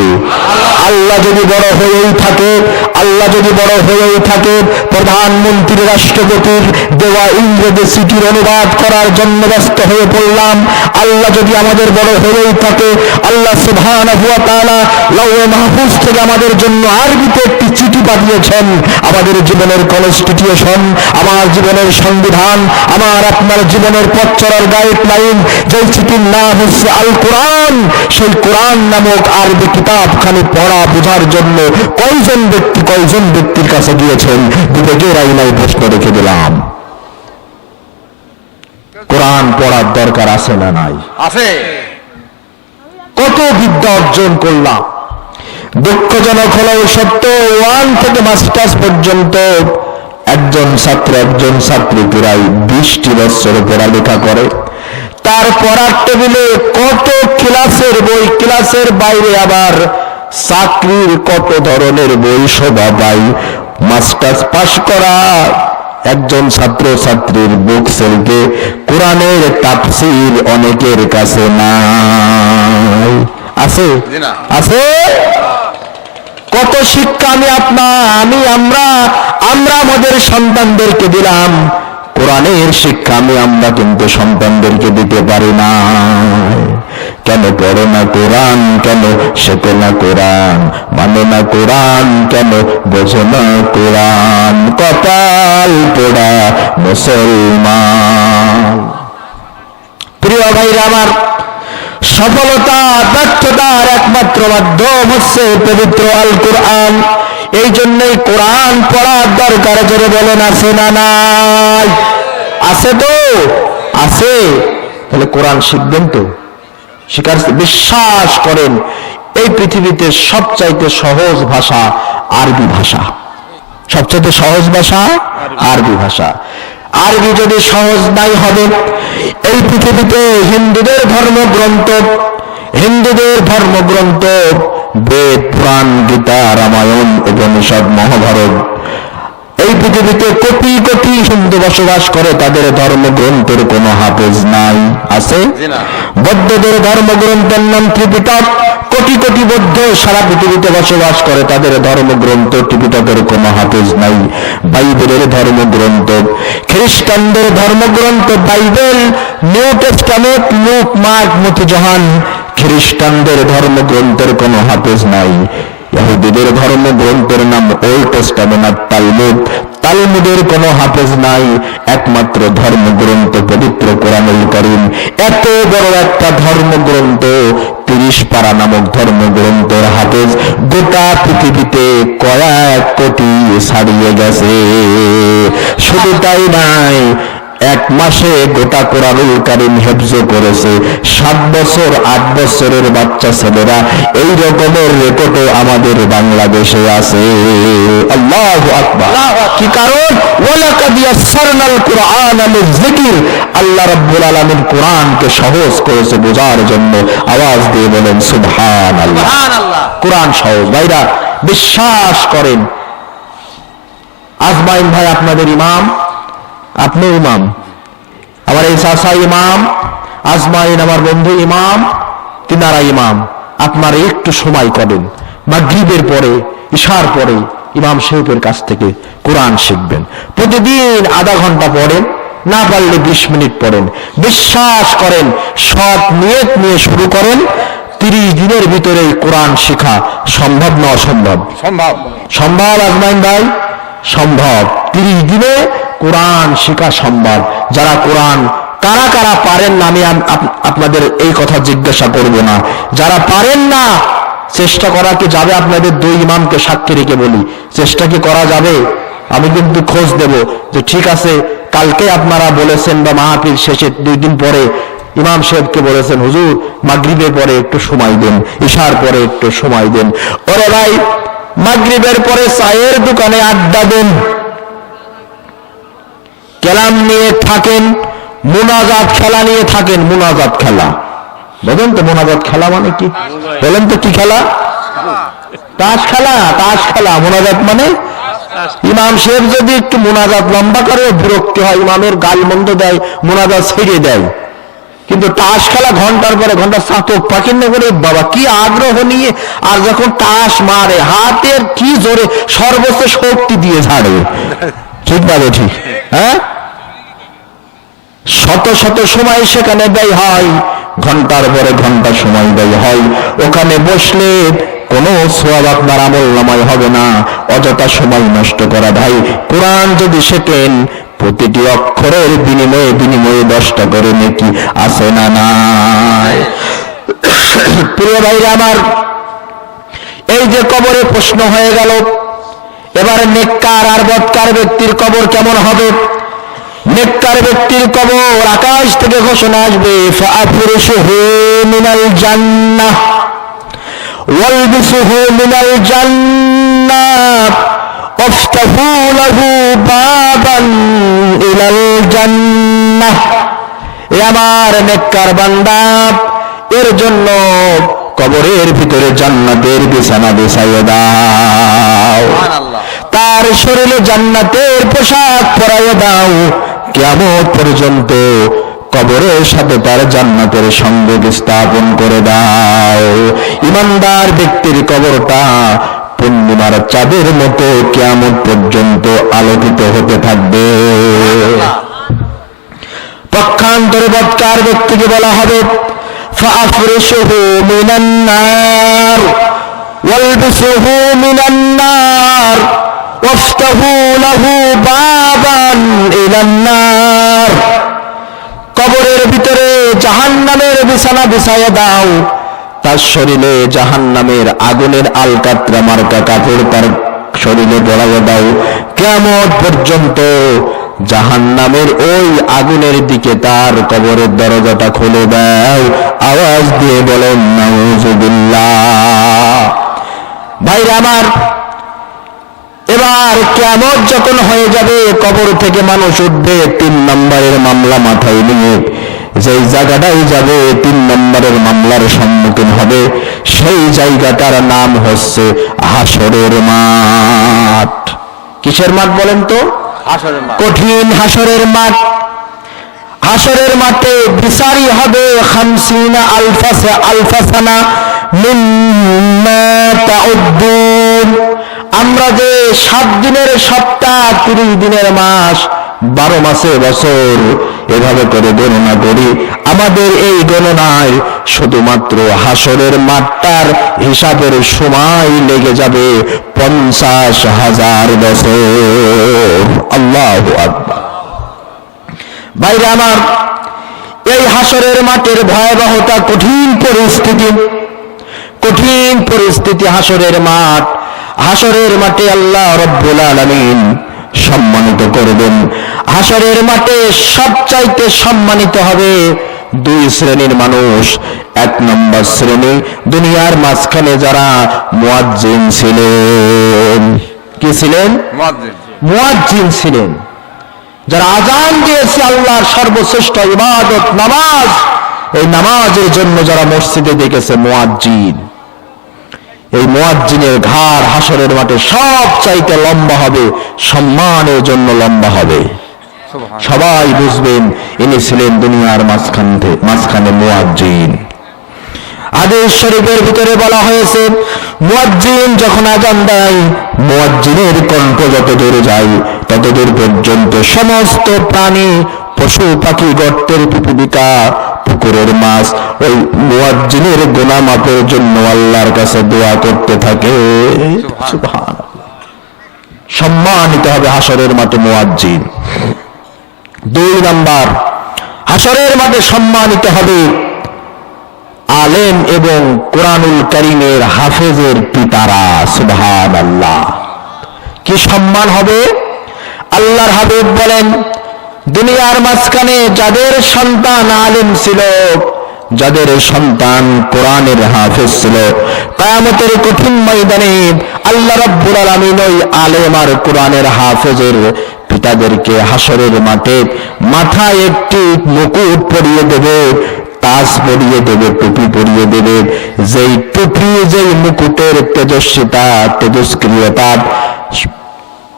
আল্লাহ যদি বড় হয়েই থাকে, আল্লাহ যদি বড় হয়েই থাকে, প্রধানমন্ত্রী রাষ্ট্রপতির দেওয়া ইংরেজি চিঠির অনুবাদ করার জন্য ব্যস্ত হয়ে পড়লাম। আল্লাহ যদি আমাদের বড় হয়েই থাকে, আল্লাহ সুবহানাহু ওয়া তাআলা লাওহে মাহফুজ থেকে আমাদের জন্য আরবিতে একটি চিঠি পাঠিয়েছেন, আমাদের জীবনের কনস্টিটিউশন, আমার জীবনের সংবিধান, আমার আপনার জীবনের পথ চলার গাইডলাইন, যেই চিঠির নাম হচ্ছে আল কোরআন। সেই কোরআন নামক আরবি কিতাবখানি পড়া বোঝার জন্য কয়জন ব্যক্তির কাছে গিয়েছেন? বিবেকের আইনায় প্রশ্ন রেখে দিলাম। কোরআন পড়ার দরকার আছে না নাই? আছে। কত বিদ্যা অর্জন করলাম, দুঃখজনক হলেও সত্য, 1 থেকে মাস্টার্স পর্যন্ত একজন ছাত্র একজন ছাত্রী প্রায় 20টি বছর পড়ালেখা করে। তার পড়ার টেবিলে কত ক্লাসের বই, ক্লাসের বাইরে আবার চাকরির কত ধরনের বই শোভা পাই। মাস্টার্স পাশ করা একজন ছাত্র ছাত্রীর বুক সেলফে কোরআনের তাফসীর অনেকের কাছে নাই। আছে আছে কত শিক্ষা আমরা আমাদের সন্তানদেরকে দিলাম, কোরআনের শিক্ষা আমরা কিন্তু সন্তানদেরকে দিতে পারি না। কেন পড়ো না কোরআন, কেন শেখো না কোরআন, মানে না কোরআন, কেন বোঝো না কোরআন, কপাল পোড়া মুসলমান। প্রিয় ভাইরা আমার, সফলতা ব্যর্থতার একমাত্র মাধ্যম হচ্ছে পবিত্র আল কোরআন। এই জন্যই কোরআন পড়ার দরকার। জোরে বলেন আছে না নাই? আছে তো আছে। তাহলে কোরআন শিখবেন তো, শিকার বিশ্বাস করেন এই পৃথিবীতে সবচাইতে সহজ ভাষা আরবি ভাষা। সবচাইতে সহজ ভাষা আরবি ভাষা। আরবি যদি সহজ নাই হবে, এই পৃথিবীতে হিন্দুদের ধর্মগ্রন্থ বেদ, পুরাণ, গীতা, রামায়ণ, উপনিষদ, মহাভারত, এই পৃথিবীতে কোটি কোটি হিন্দু বসবাস করে, তাদের ধর্মগ্রন্থের কোনো হাফেজ নাই। আছে? বৌদ্ধদের ধর্মগ্রন্থের নাম ত্রিপিটক। কোটি কোটি বৌদ্ধ সারা পৃথিবীতে বসবাস করে, তাদের ধর্মগ্রন্থ ত্রিপিটকের কোনো হাফেজ নাই। বাইবেলের ধর্মগ্রন্থ, খ্রিস্টানদের ধর্মগ্রন্থ Bible, New Testament, Luke, Mark, মতি, যোহান। খ্রিস্টানদের ধর্মগ্রন্থের কোনো হাফেজ নাই। ইহুদিদের ধর্মগ্রন্থের নাম ওল্ড টেস্টামেন্ট আর তালমুদ। তালমুদের কোনো হাফেজ নাই। একমাত্র ধর্মগ্রন্থ পবিত্র কোরআনুল কারীম। এত বড় একটা ধর্মগ্রন্থ, 30 পারা নামক ধর্মগ্রন্থের হাফেজ গোটা পৃথিবীতে কয়েক কোটি ছাড়িয়ে গেছে। শুধু তাই নাই, 1 মাসে গোটা কোরআনুল কারীম হেফজ করেছে 7 বছর 8 বছরের বাচ্চা ছেলেরা। এই রকমের রেকর্ডও আমাদের বাংলাদেশে আছে। আল্লাহু আকবার। কি কারণ? ওয়ালাকাদ ইয়াসসারনাল কুরআনা লিযিকর। আল্লাহ রাব্বুল আলামিন কোরআনকে সহজ করেছে বোঝার জন্য। আওয়াজ দিয়ে বলেন সুবহানাল্লাহ। সুবহানাল্লাহ। কোরআন সহজ। ভাইরা বিশ্বাস করেন, আজমাইন ভাই আপনাদের ইমাম, আপনি ইমাম, আমার এই চাচা ইমাম, আজমাইন আমার বন্ধু ইমাম, তিনারা ইমাম। আপনারা একটু সময় করেন, মাগরিবের পরে, ইশার পরে ইমাম সাহেবের কাছ থেকে কোরআন শিখবেন। প্রতিদিন আধা ঘন্টা পড়েন, না পারলে 20 মিনিট পড়েন। বিশ্বাস করেন, সৎ নিয়ত নিয়ে শুরু করেন, 30 দিনের ভিতরে কোরআন শেখা সম্ভব না অসম্ভব? সম্ভব। সম্ভব আজমাইন ভাই? সম্ভব। 30 দিনে কোরআন শেখা সম্ভব। যারা কোরআন কারা কারা পারেন না, আমি আপনাদের এই কথা জিজ্ঞাসা করব না। যারা পারেন না, চেষ্টা করা কি যাবে? আপনাদের 2 ইমামকে সাক্ষী রেখে বলি, চেষ্টা কি করা যাবে? আমি কিন্তু খোঁজ দেব যে ঠিক আছে, কালকে আপনারা বলেছেন বা মাহফিল শেষে 2 দিন পরে ইমাম সাহেবকে বলেছেন হুজুর মাগরিবের পরে একটু সময় দেন, ইশার পরে একটু সময় দেন। ওরে ভাই, মাগরিবের পরে চায়ের দোকানে আড্ডা দেন, কেলাম নিয়ে থাকেন, মুনাজাত খেলা নিয়ে থাকেন। মুনাজাত খেলা বলেন তো, মুনাজাত খেলা মানে কি বলেন তো? কি খেলা? তাস খেলা। তাস খেলা। মুনাজাত মানে ইমাম সাহেব যদি একটু মুনাজাত লম্বা করে বিরক্তি হয়, ইমামের গাল মন্দ দেয়, মুনাজাত ছেড়ে দেয়। কিন্তু তাস খেলা ঘন্টার পরে ঘন্টা চাতক পাখির না করে বাবা কি আগ্রহ নিয়ে, আর যখন তাস মারে হাতের কি জোরে সর্বোচ্চ শক্তি দিয়ে ঝাড়ে। ঠিক বলে ঠিক? হ্যাঁ, শত শত সময় সেখানে ব্যয় হয়, ঘন্টার পরে ঘন্টা সময় ব্যয় হয়। ওখানে বসলে কোনো সওয়াব আপনার আমলনামায় হবে না, অযথা সময় নষ্ট করা। ভাই কোরআন যদি শেখেন, প্রতিটি অক্ষরের বিনিময়ে 10টা করে নেকি আছে না নাই? প্রিয় ভাইরা আমার, এই যে কবরে প্রশ্ন হয়ে গেল, এবারে নেককার আর বদকার ব্যক্তির কবর কেমন হবে? নেককার ব্যক্তির কবর, আকাশ থেকে ঘোষণা আসবে, ফাআফরিশুহু মিনাল জান্নাহ ওয়ালবিসুহু মিনাল জান্নাহ ওয়াফতাহু লাহু বাবান ইলাল জান্নাহ। এ আমার নেককার বান্দা, এর জন্য কবরের ভিতরে জান্নাতের বিছানা বিছাইয়ে দাও, তার শরীরে জান্নাতের পোশাক পরাইয়ে দাও। কিয়ামত পর্যন্ত কবরের সাথে তার জান্নাতের সংযোগ স্থাপন করে দাও। ইমানদার ব্যক্তির কবরটা পূর্ণিমার চাঁদের মতো কিয়ামত পর্যন্ত আলোকিত হতে থাকবে। পক্ষান্তরে বৎকার ব্যক্তিকে বলা হবে ফাফরিশুহু মিনান নার ওয়ালবিসুহু মিনান নার ওয়াফতাহু লাহু বাবান ইলান নার। কবরের ভিতরে জাহান্নামের বিছানা বিছায়া দাও, তার শরীরে জাহান্নামের আগুনের আলকাতরা মার্কা কাপড় তার শরীরে পরাইয়া দাও। কিয়ামত পর্যন্ত জাহান্নামের ওই আগুনের দিকে তার কবরের দরজাটা খুলে দাও। আওয়াজ দিয়ে বলেন নাউযুবিল্লাহ। ভাইরা আমার, এবার কিয়ামত যখন হয়ে যাবে, কবর থেকে মানুষ উঠবে, 3 নম্বরের মামলা মাথায় নিয়ে যেই জায়গাটাই যাবে 3 নম্বরের মামলার সম্মুখীন হবে, সেই জায়গাটার নাম হচ্ছে হাসরের মাঠ। কিসের মাঠ বলেন তো? হাসরের মাঠ। কঠিন হাসরের মাঠ। হাসরের মাঠে বিচারই হবে 50 আলফা সানা মিম্মা তাউদ্দুন। আমরা যে 7 দিনের সপ্তাহ, 30 দিনের মাস, 12 মাসে বছর এভাবে করে গণনা করি, আমাদের এই গণনায় শুধুমাত্র হাসরের মাঠটার হিসাবের সময় লেগে যাবে 50,000 বছর। আল্লাহু আকবার। ভাইরা আমার, এই হাসরের মাঠের ভয়াবহতা, কঠিন পরিস্থিতি হাসরের মাঠ। হাসরের মাঠে আল্লাহ রাব্বুল আলামিন সম্মানিত করবেন। হাসরের মাঠে সবচাইতে সম্মানিত হবে 2 শ্রেণীর মানুষ। 1 নম্বর শ্রেণী দুনিয়ার মাঝখানে যারা মুয়াজ্জিন ছিলেন। কি ছিলেন? মুয়াজ্জিন ছিলেন, যারা আযান দিয়েছে আল্লাহর সর্বশ্রেষ্ঠ ইবাদত নামাজ, এই নামাজের জন্য যারা মসজিদে ডেকেছে মুয়াজ্জিন। এই মুয়াজ্জিনের ঘাড় হাসরের মাঠে সব চাইতে লম্বা হবে, সম্মানের জন্য লম্বা হবে। সবাই বুঝবেন ইনি ছিলেন দুনিয়ার মাঝখানে মুয়াজ্জিন। হাদিস শরীফের ভিতরে বলা হয়েছে, মুয়াজ্জিন যখন আযান দেয়, মুয়াজ্জিনের কণ্ঠ যত দূরে যায় তত দূর পর্যন্ত সমস্ত প্রাণী, পশু পাখি, গর্তের পিপিলিকা, পুকুরের মাছ ওই মুয়াজ্জিনের গুনাহ মাফের জন্য আল্লাহর কাছে দোয়া করতে থাকে। সুবহানাল্লাহ। সম্মানিত হবে হাসরের মাঠে মুয়াজ্জিন। 2 নাম্বার, হাসরের মাঠে সম্মানিত হবে আলেম এবং কোরআনুল কারীমের হাফেজের পিতারা। সুবহানাল্লাহ। কি সম্মান হবে! আল্লাহর হাবিব বলেন, দুনিয়ার মাঝখানে যাদের সন্তান আলেম ছিল, যাদের সন্তান কোরআনের হাফেজ ছিল, কিয়ামতের কঠিন ময়দানে আল্লাহ রাব্বুল আলামিন ওই আলেম আর কোরআনের হাফেজের পিতাদেরকে হাসরের মাঠে মাথায় একটি মুকুট পরিয়ে দেবে, তাজ পরিয়ে দেবে, টুপি পরিয়ে দেবে। যেই টুপি, যেই মুকুটের তেজস্বিতা, তেজস্ক্রিয়তা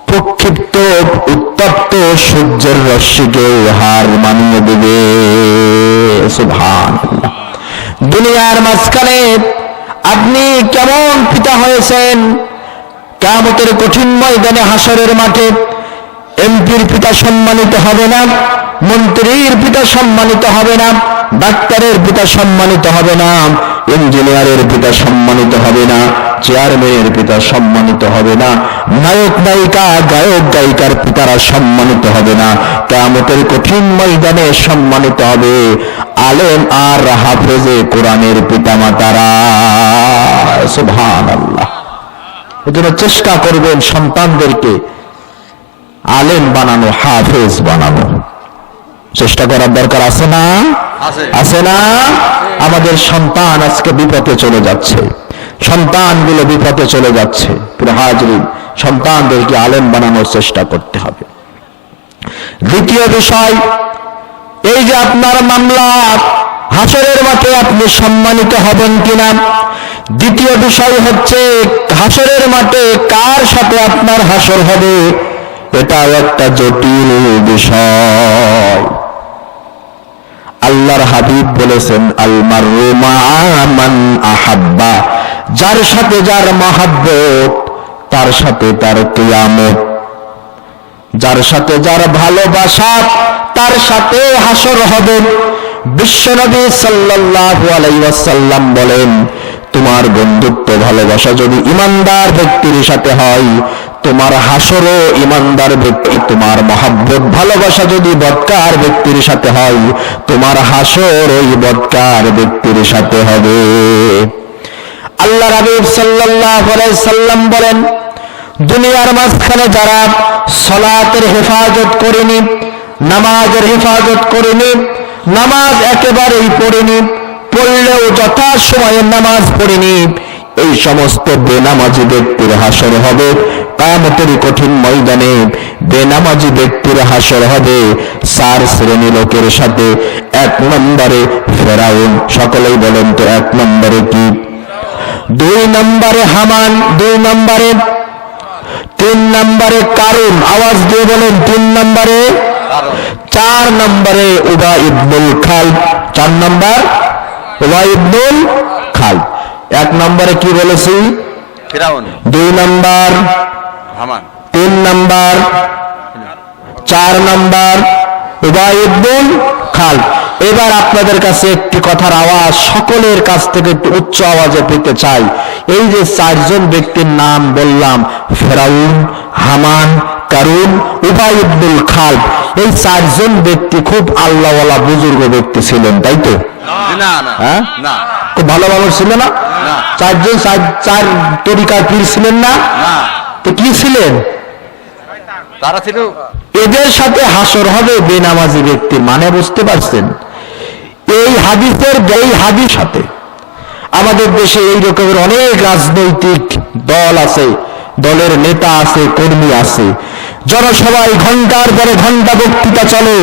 প্রক্ষিপ্ত উত্তপ্ত সূর্যের রশ্মিকে হার মানিয়ে দেবে। সুবহানাল্লাহ। দুনিয়ার মাঝখানে আপনি কেমন পিতা হয়েছেন, কিয়ামতের কঠিন ময়দানে হাসরের মাঠে এমপির পিতা সম্মানিত হবে না, মন্ত্রীর পিতা সম্মানিত হবে না, ডাক্তারের পিতা সম্মানিত হবে না, ইঞ্জিনিয়ারের পিতা সম্মানিত হবে না, চেয়ারম্যানের পিতা সম্মানিত হবে না, নায়ক নায়িকা, গায়ক গায়িকার পিতারা সম্মানিত হবে না। কিয়ামতের কঠিন ময়দানে সম্মানিত হবে আলেম আর হাফেজে কোরআনের পিতামাতারা। সুবহানাল্লাহ। এজন্য চেষ্টা করবেন সন্তানদেরকে আলেম বানানো, হাফেজ বানানো। চেষ্টা করার দরকার আছে না? আছে না? আমাদের সন্তান আজকে বিপথে চলে যাচ্ছে, সন্তানগুলো বিপথে চলে যাচ্ছে। পুরো হাজরিন, সন্তানদেরকে আলেম বানানোর চেষ্টা করতে হবে। দ্বিতীয় বিষয়, এই যে আপনার মামলা, হাসরের মাঠে আপনি সম্মানিত হবেন কিনা। দ্বিতীয় বিষয় হচ্ছে হাসরের মাঠে কার সাথে আপনার হাসর হবে, এটাও একটা জটিল বিষয়। আল্লাহর হাবিব বলেছেন, আল মাররু মা মান আহাব্বা, যার সাথে যার মহব্বত তার সাথে তার কিয়ামত। যার সাথে যার ভালোবাসা তার সাথে হাসর হবে। বিশ্বনবী সাল্লাল্লাহু আলাইহি ওয়াসাল্লাম বলেন, তোমার বন্ধুত্ব ভালোবাসা যদি ইমানদার ব্যক্তির সাথে হয়, তোমার হাসরও ইমানদার ব্যক্তি। তোমার মহব্বত ভালোবাসা যদি বদকার ব্যক্তির সাথে হয়, তোমার হাসর ওই বদকার ব্যক্তির সাথে হবে। আল্লাহ রাসূল সাল্লাল্লাহু আলাইহি সাল্লাম বলেন, দুনিয়ার মাঝখানে যারা সালাতের হেফাজত করেনি, নামাজের হেফাজত করেনি, নামাজ একেবারেই পড়েনি, পড়লেও যথা সময়ে নামাজ পড়েনি, এই সমস্ত বেনামাজি ব্যক্তির হাসর হবে কিয়ামতের কঠিন ময়দানে। বেনামাজি ব্যক্তির হাসর হবে 4 শ্রেণী লোকের সাথে। 1 নম্বরে ফেরাউন, সকলেই বলেন তো 1 নম্বরে কি? 2 নম্বরে হামান, 2 নম্বরে, 3 নম্বরে কারুন, আওয়াজ দিয়ে বলেন 3 নম্বরে, 4 নম্বরে উবাই ইবনুল খালদ, 4 নম্বর উবাই ইবনুল খালদ। 1 নম্বরে কি বলেছি? ফিরাউন, 2 নম্বর হামান, 3 নম্বর, 4 নম্বর উবাই ইবনুল খালদ। এবার আপনাদের কাছে একটি কথার আওয়াজ সকলের কাছ থেকে একটু উচ্চ আওয়াজে পেতে চাই। এই যে 4 জন ব্যক্তির নাম বললাম, ফেরাউন, হামান, কারুন, উবাই ইবনুল খালদ, এই 4 জন ব্যক্তি খুব আল্লাহওয়ালা বুজুর্গ ব্যক্তি ছিলেন, তাই তো? না না হ্যাঁ, না, খুব ভালো মানুষ ছিল না? 4 জন 4 তরিকার পীর ছিলেন না? তো কি ছিলেন? তারা ছিল। এদের সাথে হাসর হবে বেনামাজি ব্যক্তির, মানে বুঝতে পারছেন? এই হাদিস সাথে আমাদের দেশে এই রকমের অনেক রাজনৈতিক দল আছে, দলের নেতা আছে, কর্মী আছে, জনসভায় ঘন্টার পরে ঘন্টা বক্তৃতা চলে,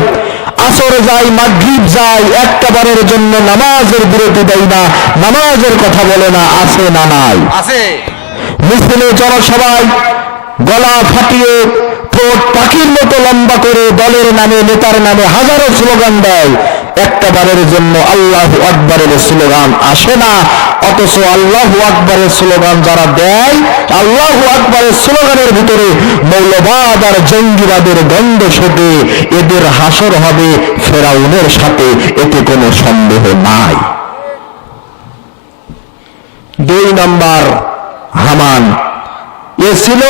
আসর যায়, মাগরিব যায়, একটা বারের জন্য নামাজের বিরতি দেয় না, নামাজের কথা বলে না। আছে না নাই? আছে। মিছিলে জনসভায় গলা ফাটিয়ে ঠোঁট পাখির মতো লম্বা করে দলের নামে, নেতার নামে হাজারো স্লোগান দেয়, একটা বারের জন্য আল্লাহু আকবারের স্লোগান আসে না। অথচ আল্লাহু আকবারের স্লোগান যারা দেয়, আল্লাহু আকবারের স্লোগানের ভিতরে মৌলবাদ আর জঙ্গিবাদের গন্ধ শোকে, এদের হাসর হবে ফেরাউনের সাথে, এতে কোনো সন্দেহ নাই। 2 নম্বর হামান, এ ছিল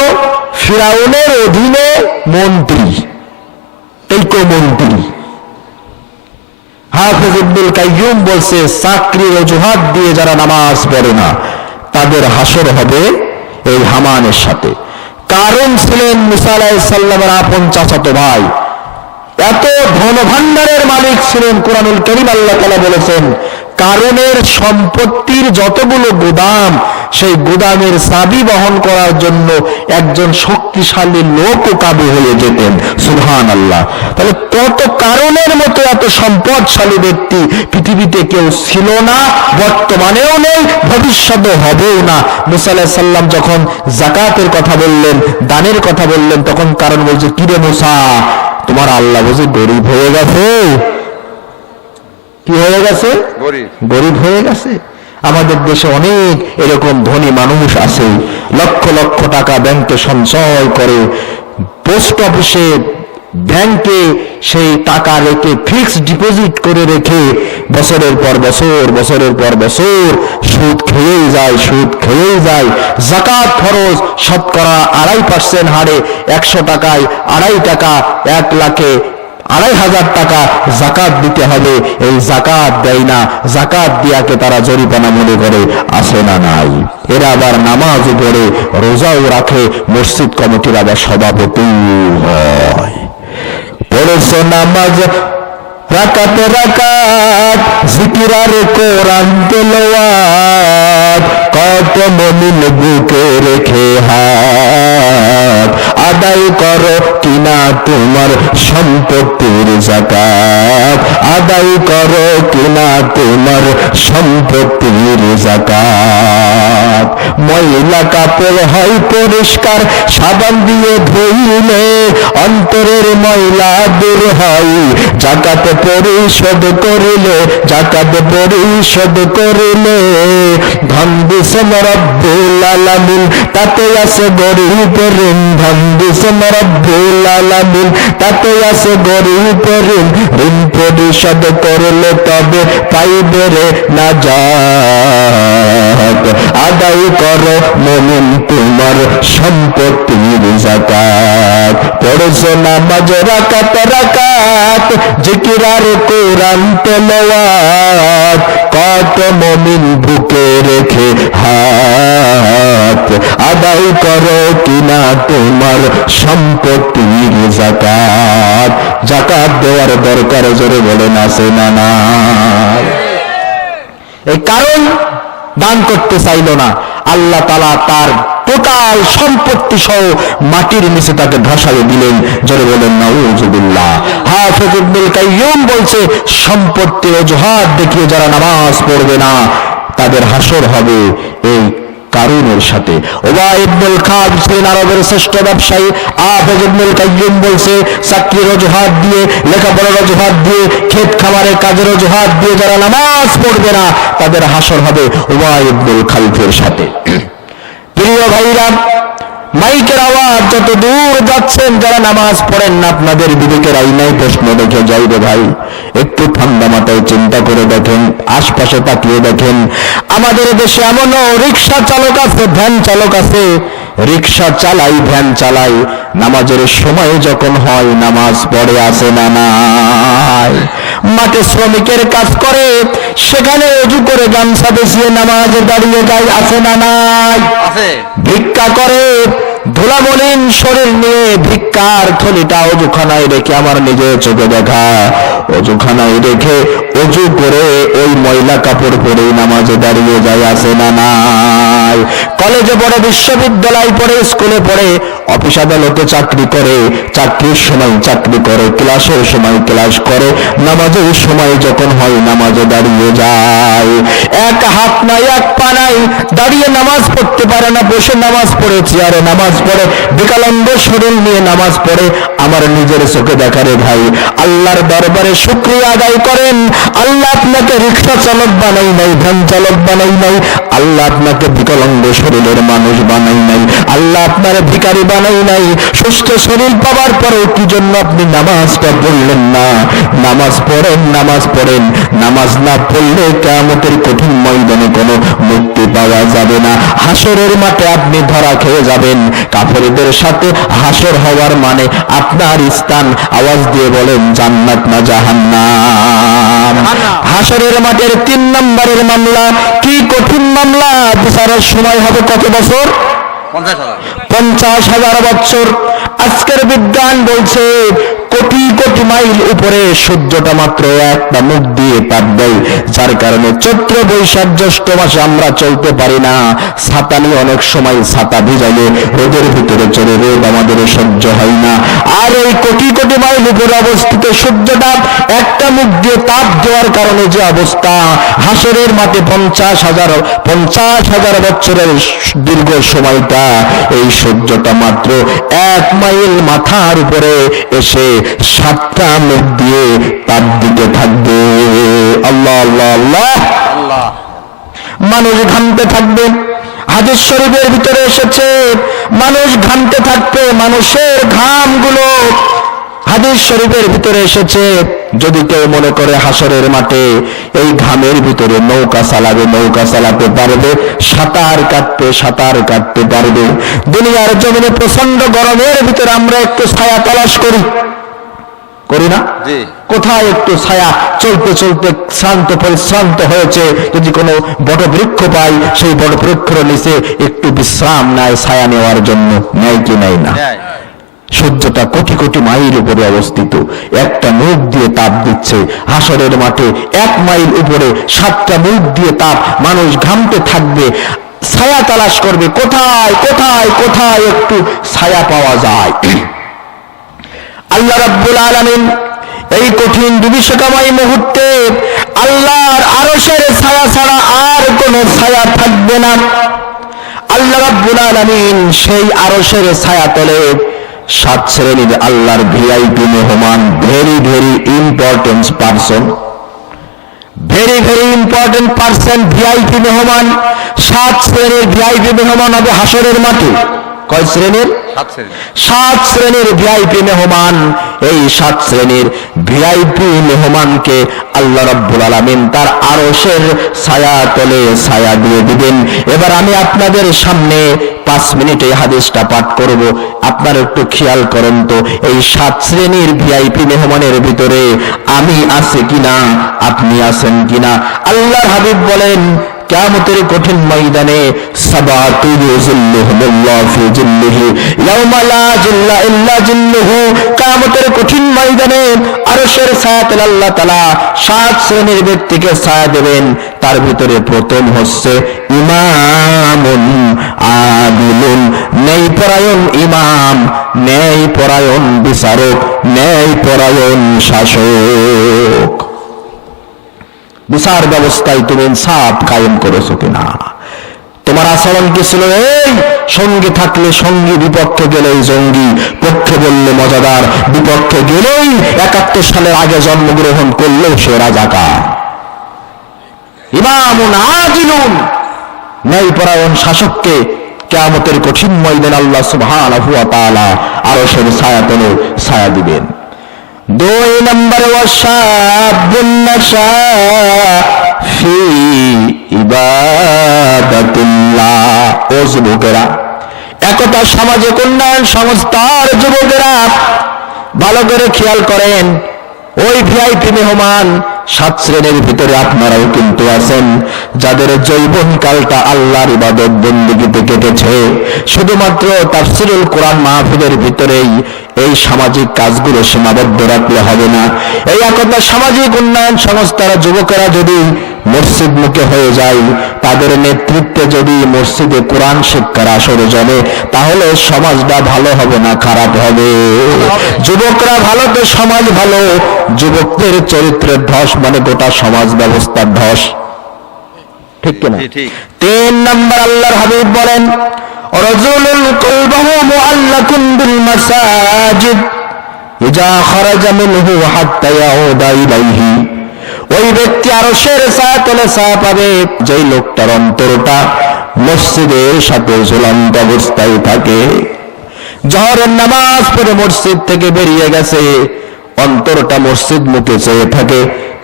ফিরাউনের অধীনে মন্ত্রী, মন্ত্রী। হাফেজ ইবনুল কাইয়্যুম বলছে, চাকরির অজুহাত দিয়ে যারা নামাজ পড়ে না, তাদের হাসর হবে এই হামানের সাথে। কারুন ছিলেন মুসা আলাইহিস সালামের আপন চাচাতো ভাই, এত ধনভাণ্ডারের মালিক ছিলেন। কুরআনুল কারীম আল্লাহ তাআলা বলেছেন, কারুনের সম্পত্তির যতগুলো গুদাম, সেই গুদামের চাবি বহন করার জন্য একজন শক্তিশালী লোকও কাবু হয়ে যেতেন। সুবহানাল্লাহ। তাহলে কত কারুনের মতো এত সম্পদশালী ব্যক্তি পৃথিবীতে কেউ ছিল না, বর্তমানেও নেই, ভবিষ্যতে হবেও না। মুসা আলাইহিস সালাম যখন যাকাতের কথা বললেন, দানের কথা বললেন, তখন কারণ বলছে, কিরে মুসা, তোমার আল্লাহ বুঝি গরিব হয়ে গেছে? কি হয়ে গেছে? গরিব হয়ে গেছে। আমাদের দেশে অনেক এরকম ধনী মানুষ আছে, লক্ষ লক্ষ টাকা ব্যাংকে সঞ্চয় করে, পোস্ট অফিসে, ব্যাংকে সেই টাকা রেখে, ফিক্সড ডিপোজিট করে রেখে বছরের পর বছর, বছরের পর বছর সুদ খেয়েই যায়। যাকাত ফরজ, শতকরা 2.5% হারে 100 টাকায় 2.5 টাকা, 1 লাখে 2,500 টাকা যাকাত দিতে হবে। এই যাকাত দেয় না, যাকাত দিয়াকে তারা জরিমানা মনে করে। আছে না নাই? এরা আবার নামাজও পড়ে, রোজাও রাখে, মসজিদ কমিটির আবার সভাপতি হয়। পড়েছে নামাজ রাকাতে রাকাত, জিকির আর কোরআন তেলাওয়াত, কত মুমিন বুকে রেখে হাত, আদায় করো কিনা তোমার সম্পত্তির যাকাত, আদায় করো কিনা তোমার সম্পত্তির যাকাত। ময়লা কাপড় হয় পরিষ্কার, সাবান দিয়ে ধুইলে অন্তরের ময়লা দূর হয়। যাকাত পরিশোধ করিলে, যাকাত পরিশোধ করিলে ধন দিছেন রব্বুল আলামিন, তাতে আছে গরিবের ঋণ। ধন দিছেন রব্বুল আলামিন, তাতে আছে গরিবের ঋণ। ঋণ পরিশোধ করলে তবে পাইবে রে নাজাত। আদায় করো মুমিন তোমার সম্পত্তির যাকাত। পড়ছো নামাজ রাকাত রাকাত, জিকির আর কোরআন তেলাওয়াত। কত মুমিন বুকে রেখে হাত, আদায় করো কিনা তোমার সম্পত্তির যাকাত। যাকাত দেওয়ার দরকার, জোরে বলেন আছে না নাই? এই কারণ দান করতে চাইল না, আল্লাহ তাআলা তার টোটাল সম্পত্তি সহ মাটির নিচে তাকে ধসাইয়ে দিলেন। জোরে বলেন নাউজুবিল্লাহ। হাফেজ ইবনুল কাইয়্যিম বলছে, সম্পত্তির অজুহাত দেখিয়ে যারা নামাজ পড়বে না তাদের হাসর হবে এই কারুনের সাথে। উবাই ইবনুল খাব ছিলেন আরবের শ্রেষ্ঠ ব্যবসায়ী। হাফেজ ইবনুল কাইয়্যিম বলছে, চাকরির অজুহাত দিয়ে, লেখাপড়ার অজুহাত দিয়ে, ক্ষেত খামারের কাজের অজুহাত দিয়ে যারা নামাজ পড়বে না তাদের হাসর হবে উবাই ইবনুল খালফের সাথে। প্রিয় ভাইরা, মাইকের আওয়াজ যত দূর যাচ্ছেন, যারা নামাজ পড়েন না আপনাদের বিবেকের আইনায় প্রশ্ন রেখে যাইবে ভাই। একটু ঠান্ডা মাথায় চিন্তা করে দেখেন, আশপাশে তাকিয়ে দেখেন। আমাদের দেশে এমনও রিক্সা চালক আছে, ভ্যান চালক আছে, রিক্সা চালাই, ভ্যান চালাই, নামাজের সময় যখন হয় নামাজ পড়ে আসে না নাই? মাঠে শ্রমিকের কাজ করে, সেখানে অজু করে গামছা বেছিয়ে নামাজে দাঁড়িয়ে যায়, আসে না নাই? ভিক্ষা করে, ধুলামলিন শরীর নিয়ে ভিক্ষার থলিটা অজুখানায় রেখে, আমার নিজের চোখে দেখা, অজুখানায় রেখে অজু করে ওই ময়লা কাপড় পরে নামাজে দাঁড়িয়ে যায়, আসে না নাই? কলেজে পড়ে, বিশ্ববিদ্যালয় পড়ে, স্কুলে পড়ে, অফিস আদালতে চাকরি করে, চাকরির সময় চাকরি করে, ক্লাসের সময় ক্লাস করে, নামাজের সময় যখন হয় নামাজে দাঁড়িয়ে যায়। এক হাত নাই, এক পা নাই, দাঁড়িয়ে নামাজ পড়তে পারে না, বসে নামাজ পড়ে, চেয়ারে নামাজ পড়ে, বিকলাঙ্গ শরীর নিয়ে নামাজ পড়ে। আমার নিজের চোখে দেখা রে ভাই, আল্লাহর দরবারে শুকরিয়া আদায় করেন। আল্লাহ আপনাকে রিক্সা চালক বানাই নাই, ভ্যান চালক বানাই নাই, আল্লাহ আপনাকে বিকলাঙ্গ শরীরের মানুষ বানাই নাই, আল্লাহ আপনার ভিখারি বানাই নাই। সুস্থ শরীর পাওয়ার পরেও কি জন্য আপনি নামাজটা পড়লেন না? নামাজ পড়েন, নামাজ পড়েন। নামাজ না পড়লে কিয়ামতের কঠিন ময়দানে কোনো মুক্তি পাওয়া যাবে না। হাসরের মাঠে আপনি ধরা খেয়ে যাবেন। কাফেরদের সাথে হাসর হওয়ার মানে আপনার স্থান, আওয়াজ দিয়ে বলেন, জান্নাত না জাহান্নাম। হাসরের মাঠের 3 নম্বরের মামলা, কি কঠিন মামলা! বিচারের সময় হবে কত বছর? 50,000 বছর। আজকের বিজ্ঞান বলছে কোটি কোটি মাইল উপরে সূর্যটা মাত্র একটা মুখ দিয়ে তাপ দেয়, যার কারণে চৈত্র বৈশাখ জ্যৈষ্ঠ মাসে আমরা চলতে পারি না। ছাতা নিয়ে অনেক সময় ছাতা ভিজাইলে রোদের ভিতরে চলে, রোদ আমাদের সহ্য হয় না। আর এই কোটি কোটি মাইল উপরে অবস্থিত সূর্যটা একটা মুখ দিয়ে তাপ দেওয়ার কারণে যে অবস্থা, হাসরের মাঠে 50,000 বছরের দীর্ঘ সময়টা, এই সূর্যটা মাত্র 1 মাইল মাথার উপরে এসে 7টা মুখ দিয়ে তাপ দিতে থাকবে। আল্লাহ আল্লাহ আল্লাহ আল্লাহ। মানুষ ঘামতে থাকবে। হাদিস শরীফের ভিতরে এসেছে মানুষ ঘামতে থাকবে, মানুষের ঘামগুলো হাদিস শরীফের ভিতরে এসেছে। যদি কেউ মনে করে হাসরের মাঠে এই ঘামের ভিতরে নৌকা চালাবে, নৌকা চালাতে পারবে, সাঁতার কাটতে পারবে। দুনিয়ার জমিনে প্রচন্ড গরমের ভিতরে আমরা একটু ছায়া তালাশ করি না? কোথায় একটু ছায়া, চলতে চলতে শ্রান্ত হয়েছে, যদি কোনো বটবৃক্ষ পাই, সেই বটবৃক্ষের নিচে একটু বিশ্রাম নেয় ছায়া নেওয়ার জন্য, নেয় কি নেয় না? সূর্যটা কোটি কোটি মাইল উপরে অবস্থিত, একটা মুখ দিয়ে তাপ দিচ্ছে। হাসরের মাঠে 1 মাইল উপরে 7টা মুখ দিয়ে তাপ, মানুষ ঘামতে থাকবে, ছায়া তালাশ করবে, কোথায় কোথায় কোথায় একটু ছায়া পাওয়া যায়। আল্লাহ রাব্বুল আলামিন এই কঠিন বিভীষিকাময় মুহূর্তে আল্লাহর আরশের ছায়া ছাড়া আর কোনো ছায়া থাকবে না। আল্লাহ রাব্বুল আলামিন সেই আরশের ছায়া তলে 7 শ্রেণীর আল্লাহর ভিআইপি মেহমান, very very important person, very very important person, VIP মেহমান। 7 শ্রেণীর ভিআইপি মেহমান হবে হাসরের মাঠে। কয় শ্রেণীর? 7 শ্রেণী। 7 শ্রেণীর ভিআইপি মেহমান। এই 7 শ্রেণীর ভিআইপি মেহমানকে আল্লাহ রাব্বুল আলামিন তার আরশের ছায়া তলে ছায়া দিয়ে দিবেন। এবার আমি আপনাদের সামনে 5 মিনিটে হাদিসটা পাঠ করব। আপনারা একটু খেয়াল করেন তো, এই 7 শ্রেণীর ভিআইপি মেহমানের ভিতরে আমি আছি কিনা, আপনি আছেন কিনা। আল্লাহর হাবিব বলেন, কিয়ামতের কঠিন ময়দানে সাবাতু ইউযিল্লুহুমুল্লাহু ফি জিল্লিহি ইয়াওমা লা জিল্লা ইল্লা জিল্লুহু। কিয়ামতের কঠিন ময়দানে আরশের ছায়াতলে আল্লাহ তাআলা 7 শ্রেণীর ব্যক্তিকে ছায়া দেবেন। তার ভিতরে প্রথম হচ্ছে ইমামুন আদিলুন, ন্যায়পরায়ণ ইমাম, ন্যায়পরায়ণ বিচারক, ন্যায়পরায়ণ শাসক। বিচার ব্যবস্থায় তুমি ইনসাফ কায়েম করেছো কিনা? তোমার আচরণ কি ছিল? এই সঙ্গী থাকলে সঙ্গী, বিপক্ষে গেলেই জঙ্গি, পক্ষে বললে মজাদার, বিপক্ষে গেলেই 71 সালের আগে জন্মগ্রহণ করলেও সে রাজাকার। ইমামুন আদিলুন, ন্যায়পরায়ণ শাসককে কিয়ামতের কঠিন ময়দানে আল্লাহ সুবহানাহু ওয়া তাআলা আরশের ছায়াতলে ছায়া দিবেন। 2 নম্বরে ওয়াশাবুন নাশা ফি ইবাদাতিল্লাহ। ও যুবকেরা, একতা সামাজিক উন্নয়ন সংস্থার যুবকেরা ভালো করে খেয়াল করেন, ওই ভিআইপি মেহমান 7 শ্রেণীর ভিতরে আপনারাও কিন্তু আছেন, যাদের যৌবন কালটা আল্লাহর ইবাদত বন্দেগীতে কেটেছে। শুধুমাত্র তাফসীরুল কোরআন মাহফিলের ভিতরেই এই সামাজিক কাজগুলো সীমাবদ্ধ রাখলে হবে না। এই একতা সামাজিক উন্নয়ন সংস্থার যুবকেরা যদি মসজিদ মুখে হয়ে যায়, তাদের নেতৃত্বে যদি মসজিদে কোরআন শিক্ষার আসর জমে, তাহলে সমাজটা ভালো হবে না খারাপ হবে? যুবকরা ভালো তো সমাজ ভালো। যুবকদের চরিত্রের ধস মানে গোটা সমাজ ব্যবস্থার ধস, ঠিক কিনা? 3 নম্বর আল্লাহর হাবিব বলেন, রাজুলুন কলবুহু মুআল্লাকুন বিল মাসাজিদ ইজা খারাজা মিনহু হাত্তা ইয়াউদা ইলাইহি। ওই ব্যক্তি আরশের ছায়াতলে ছায়া পাবে যেই লোকটার অন্তরটা মসজিদের সাথে ঝুলন্ত অবস্থায় থাকে। জোহরের নামাজ পড়ে মসজিদ থেকে বেরিয়ে গেছে, অন্তরটা মসজিদ মুখে চেয়ে থাকে।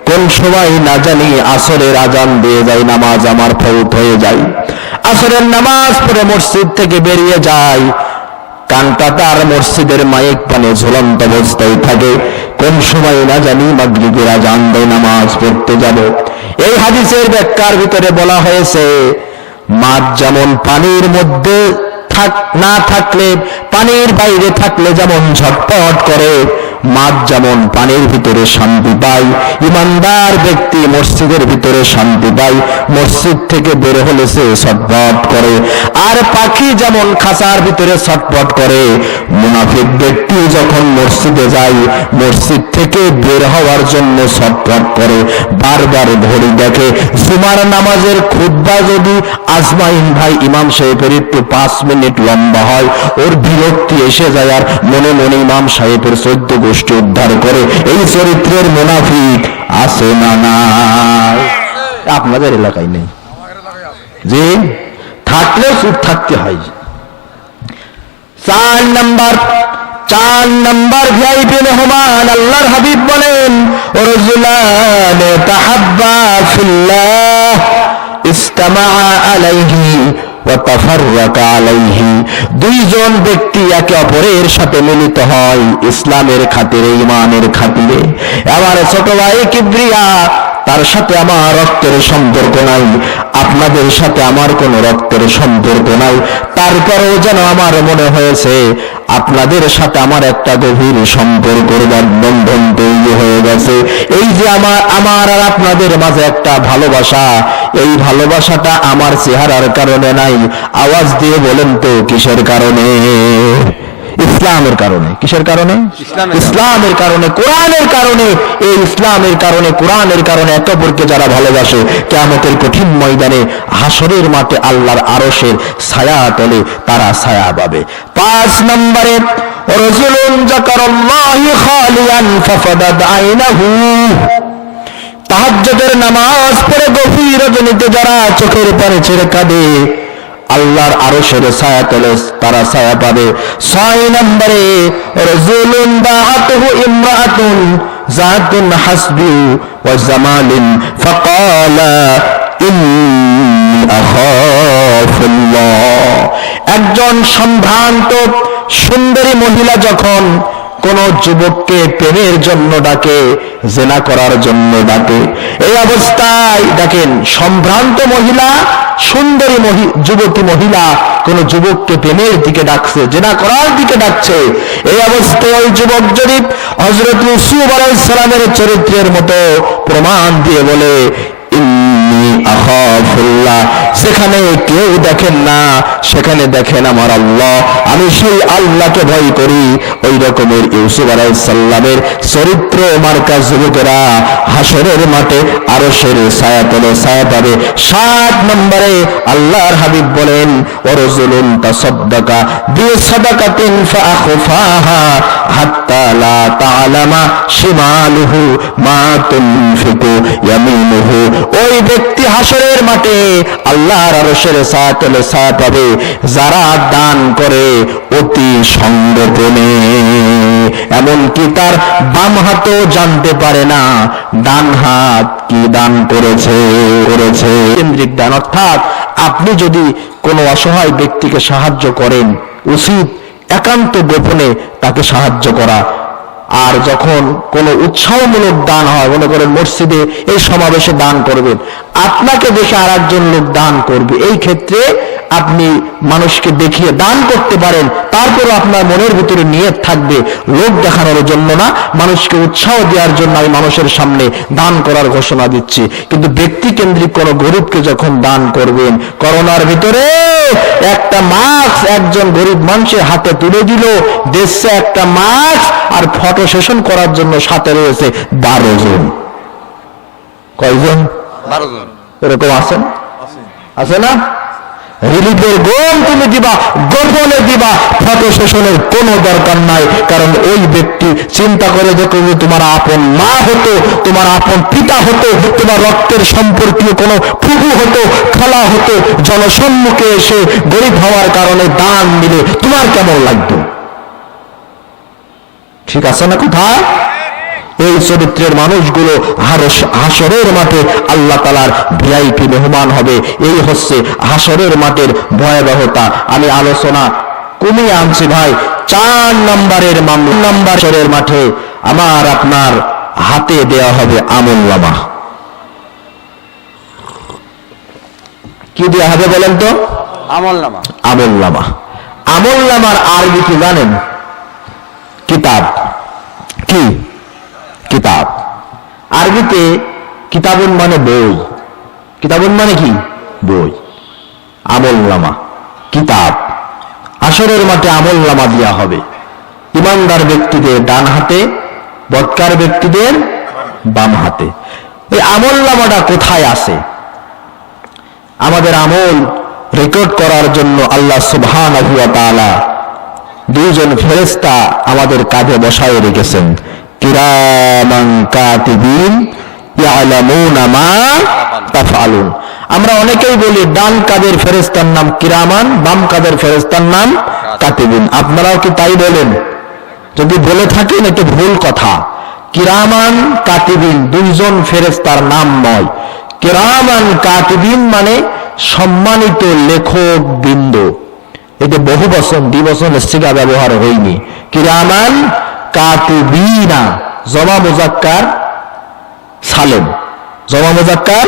কোন সময় না জানি আসরের আজান দিয়ে যায়, নামাজ আমার ফৌত হয়ে যায়। আসরের নামাজ পড়ে মসজিদ থেকে বেরিয়ে যায়, কানটা তার মসজিদের মাইক পানে ঝুলন্ত অবস্থায় থাকে। কোন সময় না জানি মাগরিবের আজান দেয়, নামাজ পড়তে যাব। এই হাদিসের ব্যাখ্যার ভিতরে বলা হয়েছে, মাছ যেমন পানির মধ্যে না থাকলে, পানির বাইরে থাকলে যেমন ঝটপট করে, মাছ যেমন পানির ভিতরে শান্তি পায়, ইমানদার ব্যক্তি মসজিদের ভিতরে শান্তি পায়, মসজিদ থেকে বের হলে সে ছটফট করে। আর পাখি যেমন খাঁচার ভিতরে ছটফট করে, মুনাফিক ব্যক্তি যখন মসজিদে যায়, মসজিদ থেকে বের হওয়ার জন্য ছটফট করে, বারবার ঘড়ি দেখে। জুমার নামাজের খুতবা যদি আজমাইন ভাই ইমাম সাহেবের একটু 5 মিনিট লম্বা হয়, ওর বিরক্তি এসে যায়, আর মনে মনে ইমাম সাহেবের 14 গোষ্ঠী উদ্ধার করে। এই চরিত্রের মুনাফিক আছে না নাই? আপনাদের এলাকায় নেই যে থাকলে চুপ থাকতে হয়। 4 নম্বর ভিআইপি মেহমান আল্লাহর হাবিব বলেন, রাজুলান তাহাব্বা ফিল্লাহ ইজতামা আলাইহি ওয়া তাফাররাকা আলাইহি। 2 জন ব্যক্তি একে অপরের সাথে মিলিত হয় ইসলামের খাতিরে, ঈমানের খাতিরে। আমার ছোট ভাই কিবরিয়া, তার সাথে আমার রক্তের সম্পর্ক নাই, আপনাদের সাথে আমার কোনো রক্তের সম্পর্ক নাই, তারপরেও যেন আমার মনে হয়েছে আপনাদের সাথে আমার একটা গভীর সম্পর্কের বন্ধন তৈরি হয়ে গেছে। এই যে আমার আর আপনাদের মাঝে একটা ভালোবাসা, এই ভালোবাসাটা আমার চেহারার কারণে নাই। আওয়াজ দিয়ে বলেন তো কিসের কারণে? ইসলামের কারণে। কিসের কারণে? ইসলামের কারণে, কোরআনের কারণে। এই ইসলামের কারণে, কোরআনের কারণে একে অপরকে যারা ভালোবাসে, কিয়ামতের কঠিন ময়দানে হাসরের মাঠে আল্লাহর আরশের ছায়া তলে তারা ছায়া পাবে। 5 নম্বরে রাজুলুন যাকারাল্লাহি খালিয়ান ফাফাদাত আইনাহু। তাহাজ্জুদের নামাজ পড়ে গভীর রজনীতে যারা চোখের পানি ছেড়ে কাঁদে, আল্লাহর আরশের ছায়া তলে তারা ছায়া পাবে। 6 নম্বরে রাজুলুন দাআতুহু ইমরাআতুন যাতুন হাসবি ওয়া জামালিন ফাকালা ইন্নী আখাফুল্লাহ। একজন সম্ভ্রান্ত সুন্দরী মহিলা যখন কোন যুবককে প্রেমের জন্য ডাকে, জেনা করার জন্য ডাকে, এই অবস্থায় দেখেন সম্ভ্রান্ত মহিলা, সুন্দরী যুবতী মহিলা কোন যুবককে প্রেমের দিকে ডাকছে, জেনা করার দিকে ডাকছে, এই অবস্থায় ওই যুবক যদি হযরত ইউসুফ আলাইহিস সালামের চরিত্রের মতো প্রমাণ দিয়ে বলে ইন্নী আখাফুল্লাহ, যেখানে কেউ দেখেন না সেখানে দেখেন আমার আল্লাহ, আমি সেই আল্লাহকে ভয় করি, ওই রকমের ইউসুফ আলাইহিস সালামের চরিত্র মার্কা যুবকেরা হাসরের মাঠে আরশের ছায়াতলে ছায়া পাবে। 7 নম্বরে আল্লাহর হাবিব বলেন ওয়ারাজুলুন তাসাদ্দাকা বিসাদাকাতিন ফাআখফাহা হাত্তা লা তা'লামা শিমালুহু মা তুনফিকু ইয়ামিনুহু। ওই ব্যক্তি হাসরের মাঠে আল্লাহর আরশের ছায়াতলে ছায়া পাবে যারা দান করে অতি সংগোপনে, এমনকি তার বাম হাতও জানতে পারে না ডান হাত কি দান করেছে। কেন্দ্রিক দান, অর্থাৎ আপনি যদি কোনো অসহায় ব্যক্তিকে সাহায্য করেন, উচিত একান্ত গোপনে তাকে সাহায্য করা। আর যখন কোনো উৎসাহমূলক দান হয়, মনে করেন মসজিদে এই সমাবেশে দান করবেন, আপনাকে দেখে আর একজন লোক দান করবে, এই ক্ষেত্রে আপনি মানুষকে দেখিয়ে দান করতে পারেন, তারপর আপনার মনের ভিতরে নিয়ত থাকবে লোক দেখানোর জন্য না, মানুষকে উৎসাহ দেওয়ার জন্য আমি মানুষের সামনে দান করার ঘোষণা দিচ্ছি। কিন্তু ব্যক্তি কেন্দ্রিক কোন গরিবকে যখন দান করবেন, করোনার ভিতরে একটা মাস্ক একজন গরিব মানুষের হাতে তুলে দিল, দেশে একটা মাস্ক আর ফটো সেশন করার জন্য সাথে রয়েছে 12 জন। কয়জন? 12 জন এরকম আছেন, আছে না? রিলিফের গম তুমি দিবা, গোপনে দিবা, ফটো সেশনের কোনো দরকার নাই। কারণ ওই ব্যক্তি চিন্তা করে দেখো, তোমার আপন মা হতো, তোমার আপন পিতা হতো, তোমার রক্তের সম্পর্কীয় কোনো ফুফু হতো, খালা হতো, জনসম্মুখে এসে গরিব হওয়ার কারণে দান দিলে তোমার কেমন লাগতো? ঠিক আছে না কথা? এই চরিত্রের মানুষগুলো হাসরের মাঠে আল্লাহ তাআলার ভিআইপি মেহমান হবে। এই হচ্ছে হাসরের মাঠের ভয়াবহতা। আমি আলোচনা কমিয়ে আনছি ভাই। 4 নম্বরের হাসরের মাঠে আমার আপনার হাতে দেওয়া হবে আমলনামা। কি দেওয়া হবে বলেন তো? আমলনামা। আমলনামা। আমলনামার আরবি কি জানেন? কিতাব। কি? কিতাব। আরবিতে কিতাবুন মানে বই। কিতাবুন মানে কি? বই। আমলনামা কিতাব। হাসরের মাঠে আমলনামা দেওয়া হবে ইমানদার ব্যক্তিদের ডান হাতে, বদকার ব্যক্তিদের বাম হাতে। এই আমলনামাটা কোথায় আছে? আমাদের আমল রেকর্ড করার জন্য আল্লাহ সুবহানাহু ওয়া তাআলা 2 জন ফেরেশতা আমাদের কাঁধে বসায় রেখেছেন। কিরামান কাতিবিন ইয়ালামুনা মা তাফআলুন। আমরা অনেকেই বলি ডান কাঁধের ফেরেশতার নাম কিরামান, বাম কাঁধের ফেরেশতার নাম কাতিবিন। আপনারাও কি তাই বলেন? যদি বলে থাকেন এটা ভুল কথা। কিরামান কাতিবিন 2 জন ফেরেশতার নাম নয়। কিরামান কাতিবিন মানে সম্মানিত লেখক বৃন্দ। এটা বহু বচন, দ্বিবচন সিগা ব্যবহার হয়নি। কিরামান কাতিবিনা, জমা মুজাক্কার সালেম, জমা মুজাক্কার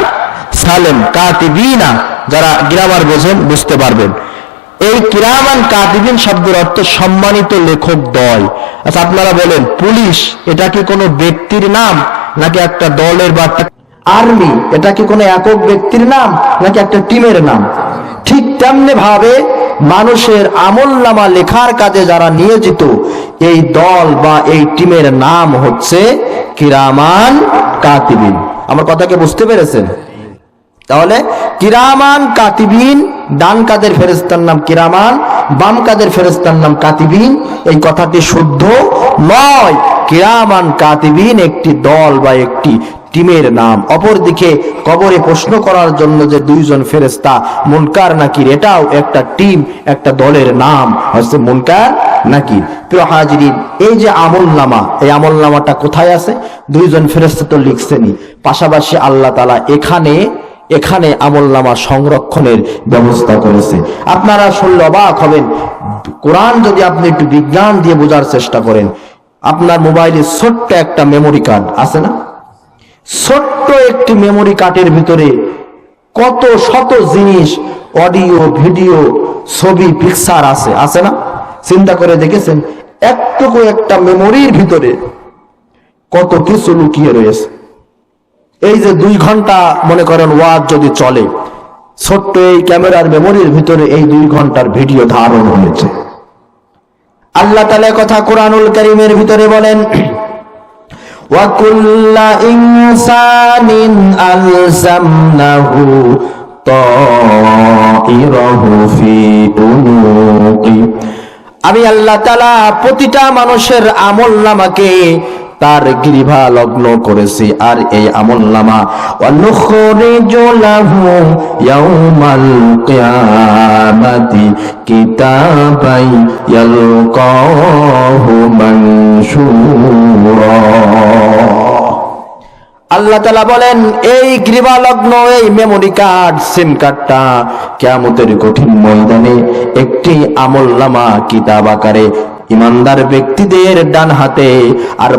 সালেম, কাতিবিনা। যারা গ্রামার বোঝেন বুঝতে পারবেন। এই কিরামান কাতিবিন শব্দের অর্থ সম্মানিত লেখক দল। আচ্ছা আপনারা বলেন, পুলিশ এটা কি কোনো ব্যক্তির নাম নাকি একটা দলের বা আর্মি এটা কি কোনো একক ব্যক্তির নাম নাকি একটা টিমের নাম? ঠিক তেমনি ভাবে মানুষের আমলনামা লেখার কাজে যারা নিয়োজিত, এই দল বা এই টিমের নাম হচ্ছে কিরামান কাতিবিন। আমার কথাকে বুঝতে পেরেছেন? তাহলে কিরামান কাতিবিন, ডান কাদের ফেরেশতার নাম কিরামান, বাম কাদের ফেরেশতার নাম কাতিবিন। এই কথাটি শুদ্ধ নয়। কিরামান কাতিবিন একটি দল বা একটি টিমের নাম। অপরদিকে কবরে প্রশ্ন করার জন্য যে দুইজন ফেরেশতা মুনকার নাকির, এটাও একটা টিম, একটা দলের নাম হচ্ছে মুনকার নাকির। প্রিয় হাজিরিন, এই যে আমলনামা, এই আমলনামাটা কোথায় আছে? দুইজন ফেরেশতা তো লিখছেনই, পাশাপাশি আল্লাহ তাআলা এখানে আমলনামা সংরক্ষণের ব্যবস্থা করেছে। আপনারা শুনলে অবাক হবেন, কোরআন যদি আপনি একটু বিজ্ঞান দিয়ে বোঝার চেষ্টা করেন, আপনার মোবাইলে ছোট্ট একটা মেমোরি কার্ড আছে না? ছোট্ট একটি মেমোরি কার্ডের ভিতরে কত শত জিনিস, অডিও, ভিডিও, ছবি, পিকচার আছে না? চিন্তা করে দেখেছেন একটুকু একটা মেমোরির ভিতরে কত কিছু লুকিয়ে রয়েছে। এই যে 2 ঘন্টা মনে করেন ওয়াজ যদি চলে, ছোট্ট এই ক্যামেরার মেমোরির ভিতরে এই 2 ঘন্টার ভিডিও ধারণ হয়েছে। আল্লাহ তাআলা কথা কোরআনুল কারীমের ভিতরে বলেন, ওয়া কুল্লা ইনসানিন আলজামনাহু তাইরাহু ফি উনুকি। আমি আল্লাহ তাআলা প্রতিটা মানুষের আমলনামাকে তার গ্রীবা লগ্ন করেছি, আর এই আমলনামা ওয়ানুখরিজু লাহু ইয়াউমাল কিয়ামাতি কিতাবাই ইয়ালকাহু মানশুরা। আল্লাহ তাআলা বলেন, এই গ্রীবা লগ্ন, এই মেমোরি কার্ড, সিম কার্ডটা কিয়ামতের কঠিন ময়দানে একটি আমলনামা কিতাব আকারে ইমানদার ব্যক্তিদের ডান হাতে আর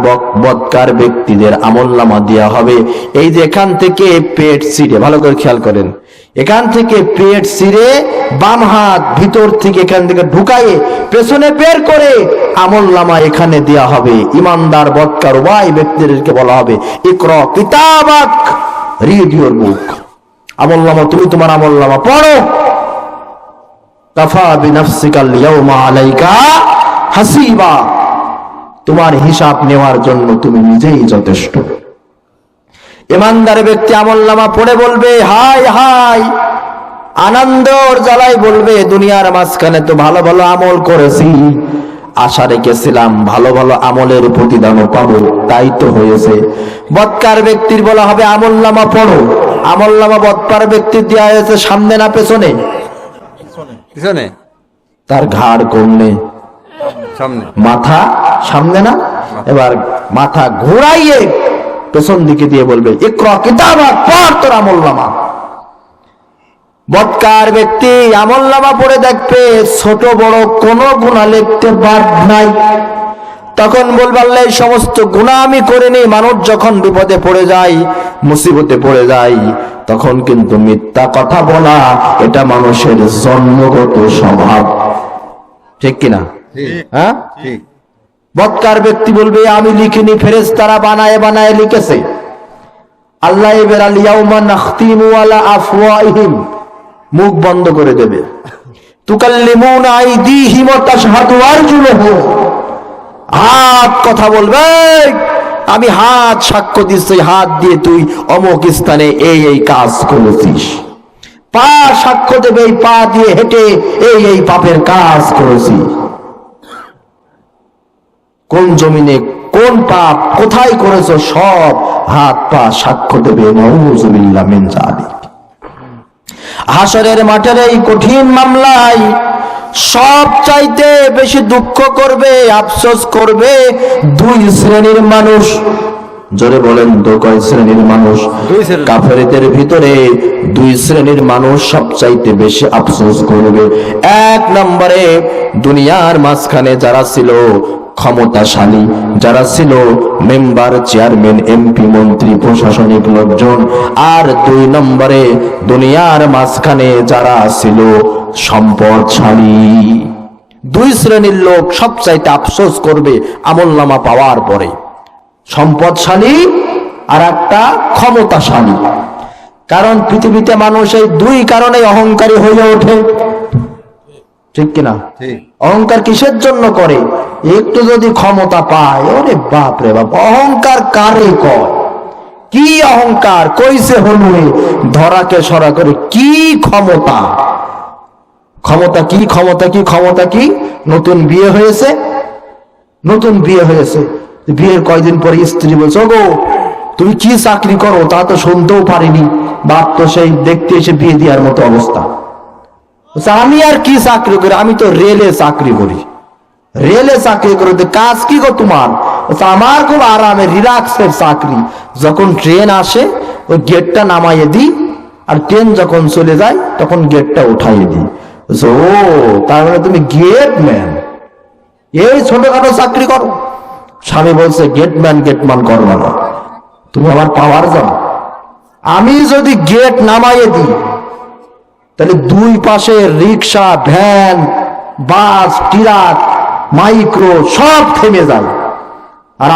বদকার ব্যক্তিদের আমলনামা দেয়া হবে। এই যে এখান থেকে পেট ছিঁড়ে, ভালো করে খেয়াল করেন, এখান থেকে পেট ছিঁড়ে বাম হাত ভিতর থেকে এখান থেকে ঢুকায়ে পেছনে বের করে আমলনামা এখানে দেয়া হবে। ইমানদার বদকার উভয় ব্যক্তিদেরকে বলা হবে, ইকরা কিতাবাক, রিড ইউর বুক। আমলনামা, তুমি তোমার আমলনামা পড়ো। কাফা বিনাফসিকাল ইয়াউমা আলাইকা হাসিবা, তোমার হিসাব নেওয়ার জন্য তুমি নিজেই যথেষ্ট। ইমানদার ব্যক্তি আমলনামা পড়ে বলবে, হায় হায়, আনন্দর জ্বালায় বলবে, দুনিয়ার মাঝখানে তো ভালো ভালো আমল করেছি, আশা রেখেছিলাম ভালো ভালো আমলের প্রতিদানও পাবো, তাই তো হয়েছে। বদকার ব্যক্তির বলা হবে আমলনামা পড়ো। আমলনামা বদকার ব্যক্তির দেওয়া হয়েছে সামনে না পেছনে? পিছনে। তার ঘাড় কোণে, সামনে। মাথা সামনে না? এবার মাথা ঘুরাইয়ে পেছন দিকে দিয়ে বলবে, ইকরা কিতাবাক, পড় তোর আমলনামা। বদকার ব্যক্তি আমলনামা পড়ে দেখবে ছোট বড় কোনো গুনাহ লিখতে বাদ নাই। তখন বলবে, আল্লাহ, এই সমস্ত গুনাহ আমি করিনি। মানুষ যখন বিপদে পড়ে যায়, মুসিবতে পড়ে যায়, তখন কিন্তু মিথ্যা কথা বলা এটা মানুষের জন্মগত স্বভাব, ঠিক কিনা? হ্যাঁ, ঠিক। বদকার ব্যক্তি বলবে, আমি লিখিনি, ফেরেশতারা বানায় বানায় লিখেছে। আল্লাহ এবার আল ইয়াউমা নাখতিমু আলা আফওয়াহিম, মুখ বন্ধ করে দেবে। তুকাল্লিমুনা আইদিহিম ওয়া তাশহাদু আরজুলুহুম, হাত কথা বলবে, আমি হাত সাক্ষ্য দিচ্ছি, হাত দিয়ে তুই অমুক স্থানে এই এই কাজ করেছিস। পা সাক্ষ্য দেবে, এই পা দিয়ে হেঁটে এই এই পাপের কাজ করেছি। কোন জমিনে কোন পাপ কোথায় করেছো, সব হাত পা সাক্ষ্য দেবে। নাউযুবিল্লাহ মিন যালিক। হাসরের মাঠের এই কঠিন মামলায় সব চাইতে বেশি দুঃখ করবে, আফসোস করবে 2 শ্রেণীর মানুষ। জোরে বলেন তো, কয় শ্রেণীর মানুষ? কাফেরদের ভিতরে 2 শ্রেণীর মানুষ সবচাইতে বেশি আফসোস করবে। 1 নম্বরে দুনিয়ার মাঝখানে যারা ছিল ক্ষমতাশালী, যারা ছিল মেম্বার, চেয়ারম্যান, এমপি, মন্ত্রী, প্রশাসনিক লোকজন। আর 2 নম্বরে দুনিয়ার মাঝখানে যারা ছিল সম্পদশালী। 2 শ্রেণীর লোক সবচাইতে আফসোস করবে আমলনামা পাওয়ার পরে, সম্পদশালী আর একটা ক্ষমতাশালী। কারণ পৃথিবীতে মানুষ এই 2 কারণে অহংকারী হয়ে ওঠে, ঠিক কিনা? অহংকার কিসের জন্য করে? একটু যদি ক্ষমতা পায়, ওরে বাপ রে বাপ, অহংকার কারে কয়? কি অহংকার? কইছে হনুয়ে ধরাকে সরা করে, কি ক্ষমতা? ক্ষমতা কি? ক্ষমতা কি? ক্ষমতা কি? নতুন বিয়ে হয়েছে, বিয়ের কয়দিন পরে স্ত্রী বলছে, ওগো তুমি কি চাকরি করো তা তো শুনতেও পারিনি, বাপ তো সেই দেখতে এসে বিয়ে দেওয়ার মতো অবস্থা। আমি আর কি চাকরি করি, আমি তো রেলে চাকরি করি। রেলে চাকরি করে কাজ কি গো তোমার? আমার খুব আরামে রিল্যাক্সের চাকরি, যখন ট্রেন আসে ওই গেটটা নামাইয়ে দিই, আর ট্রেন যখন চলে যায় তখন গেটটা উঠাইয়ে দিই। ও তার মানে তুমি গেটম্যান, এই ছোটখাটো চাকরি করো? স্বামী বলছে গেটম্যান করবো না, তুমি আমার পাওয়ার যাও। আমি যদি গেট নামাইয়ে দিই তাহলে দুই পাশে রিক্সা, ভ্যান, বাস, ট্রাক, মাইক্রো সব থেমে যায়। আর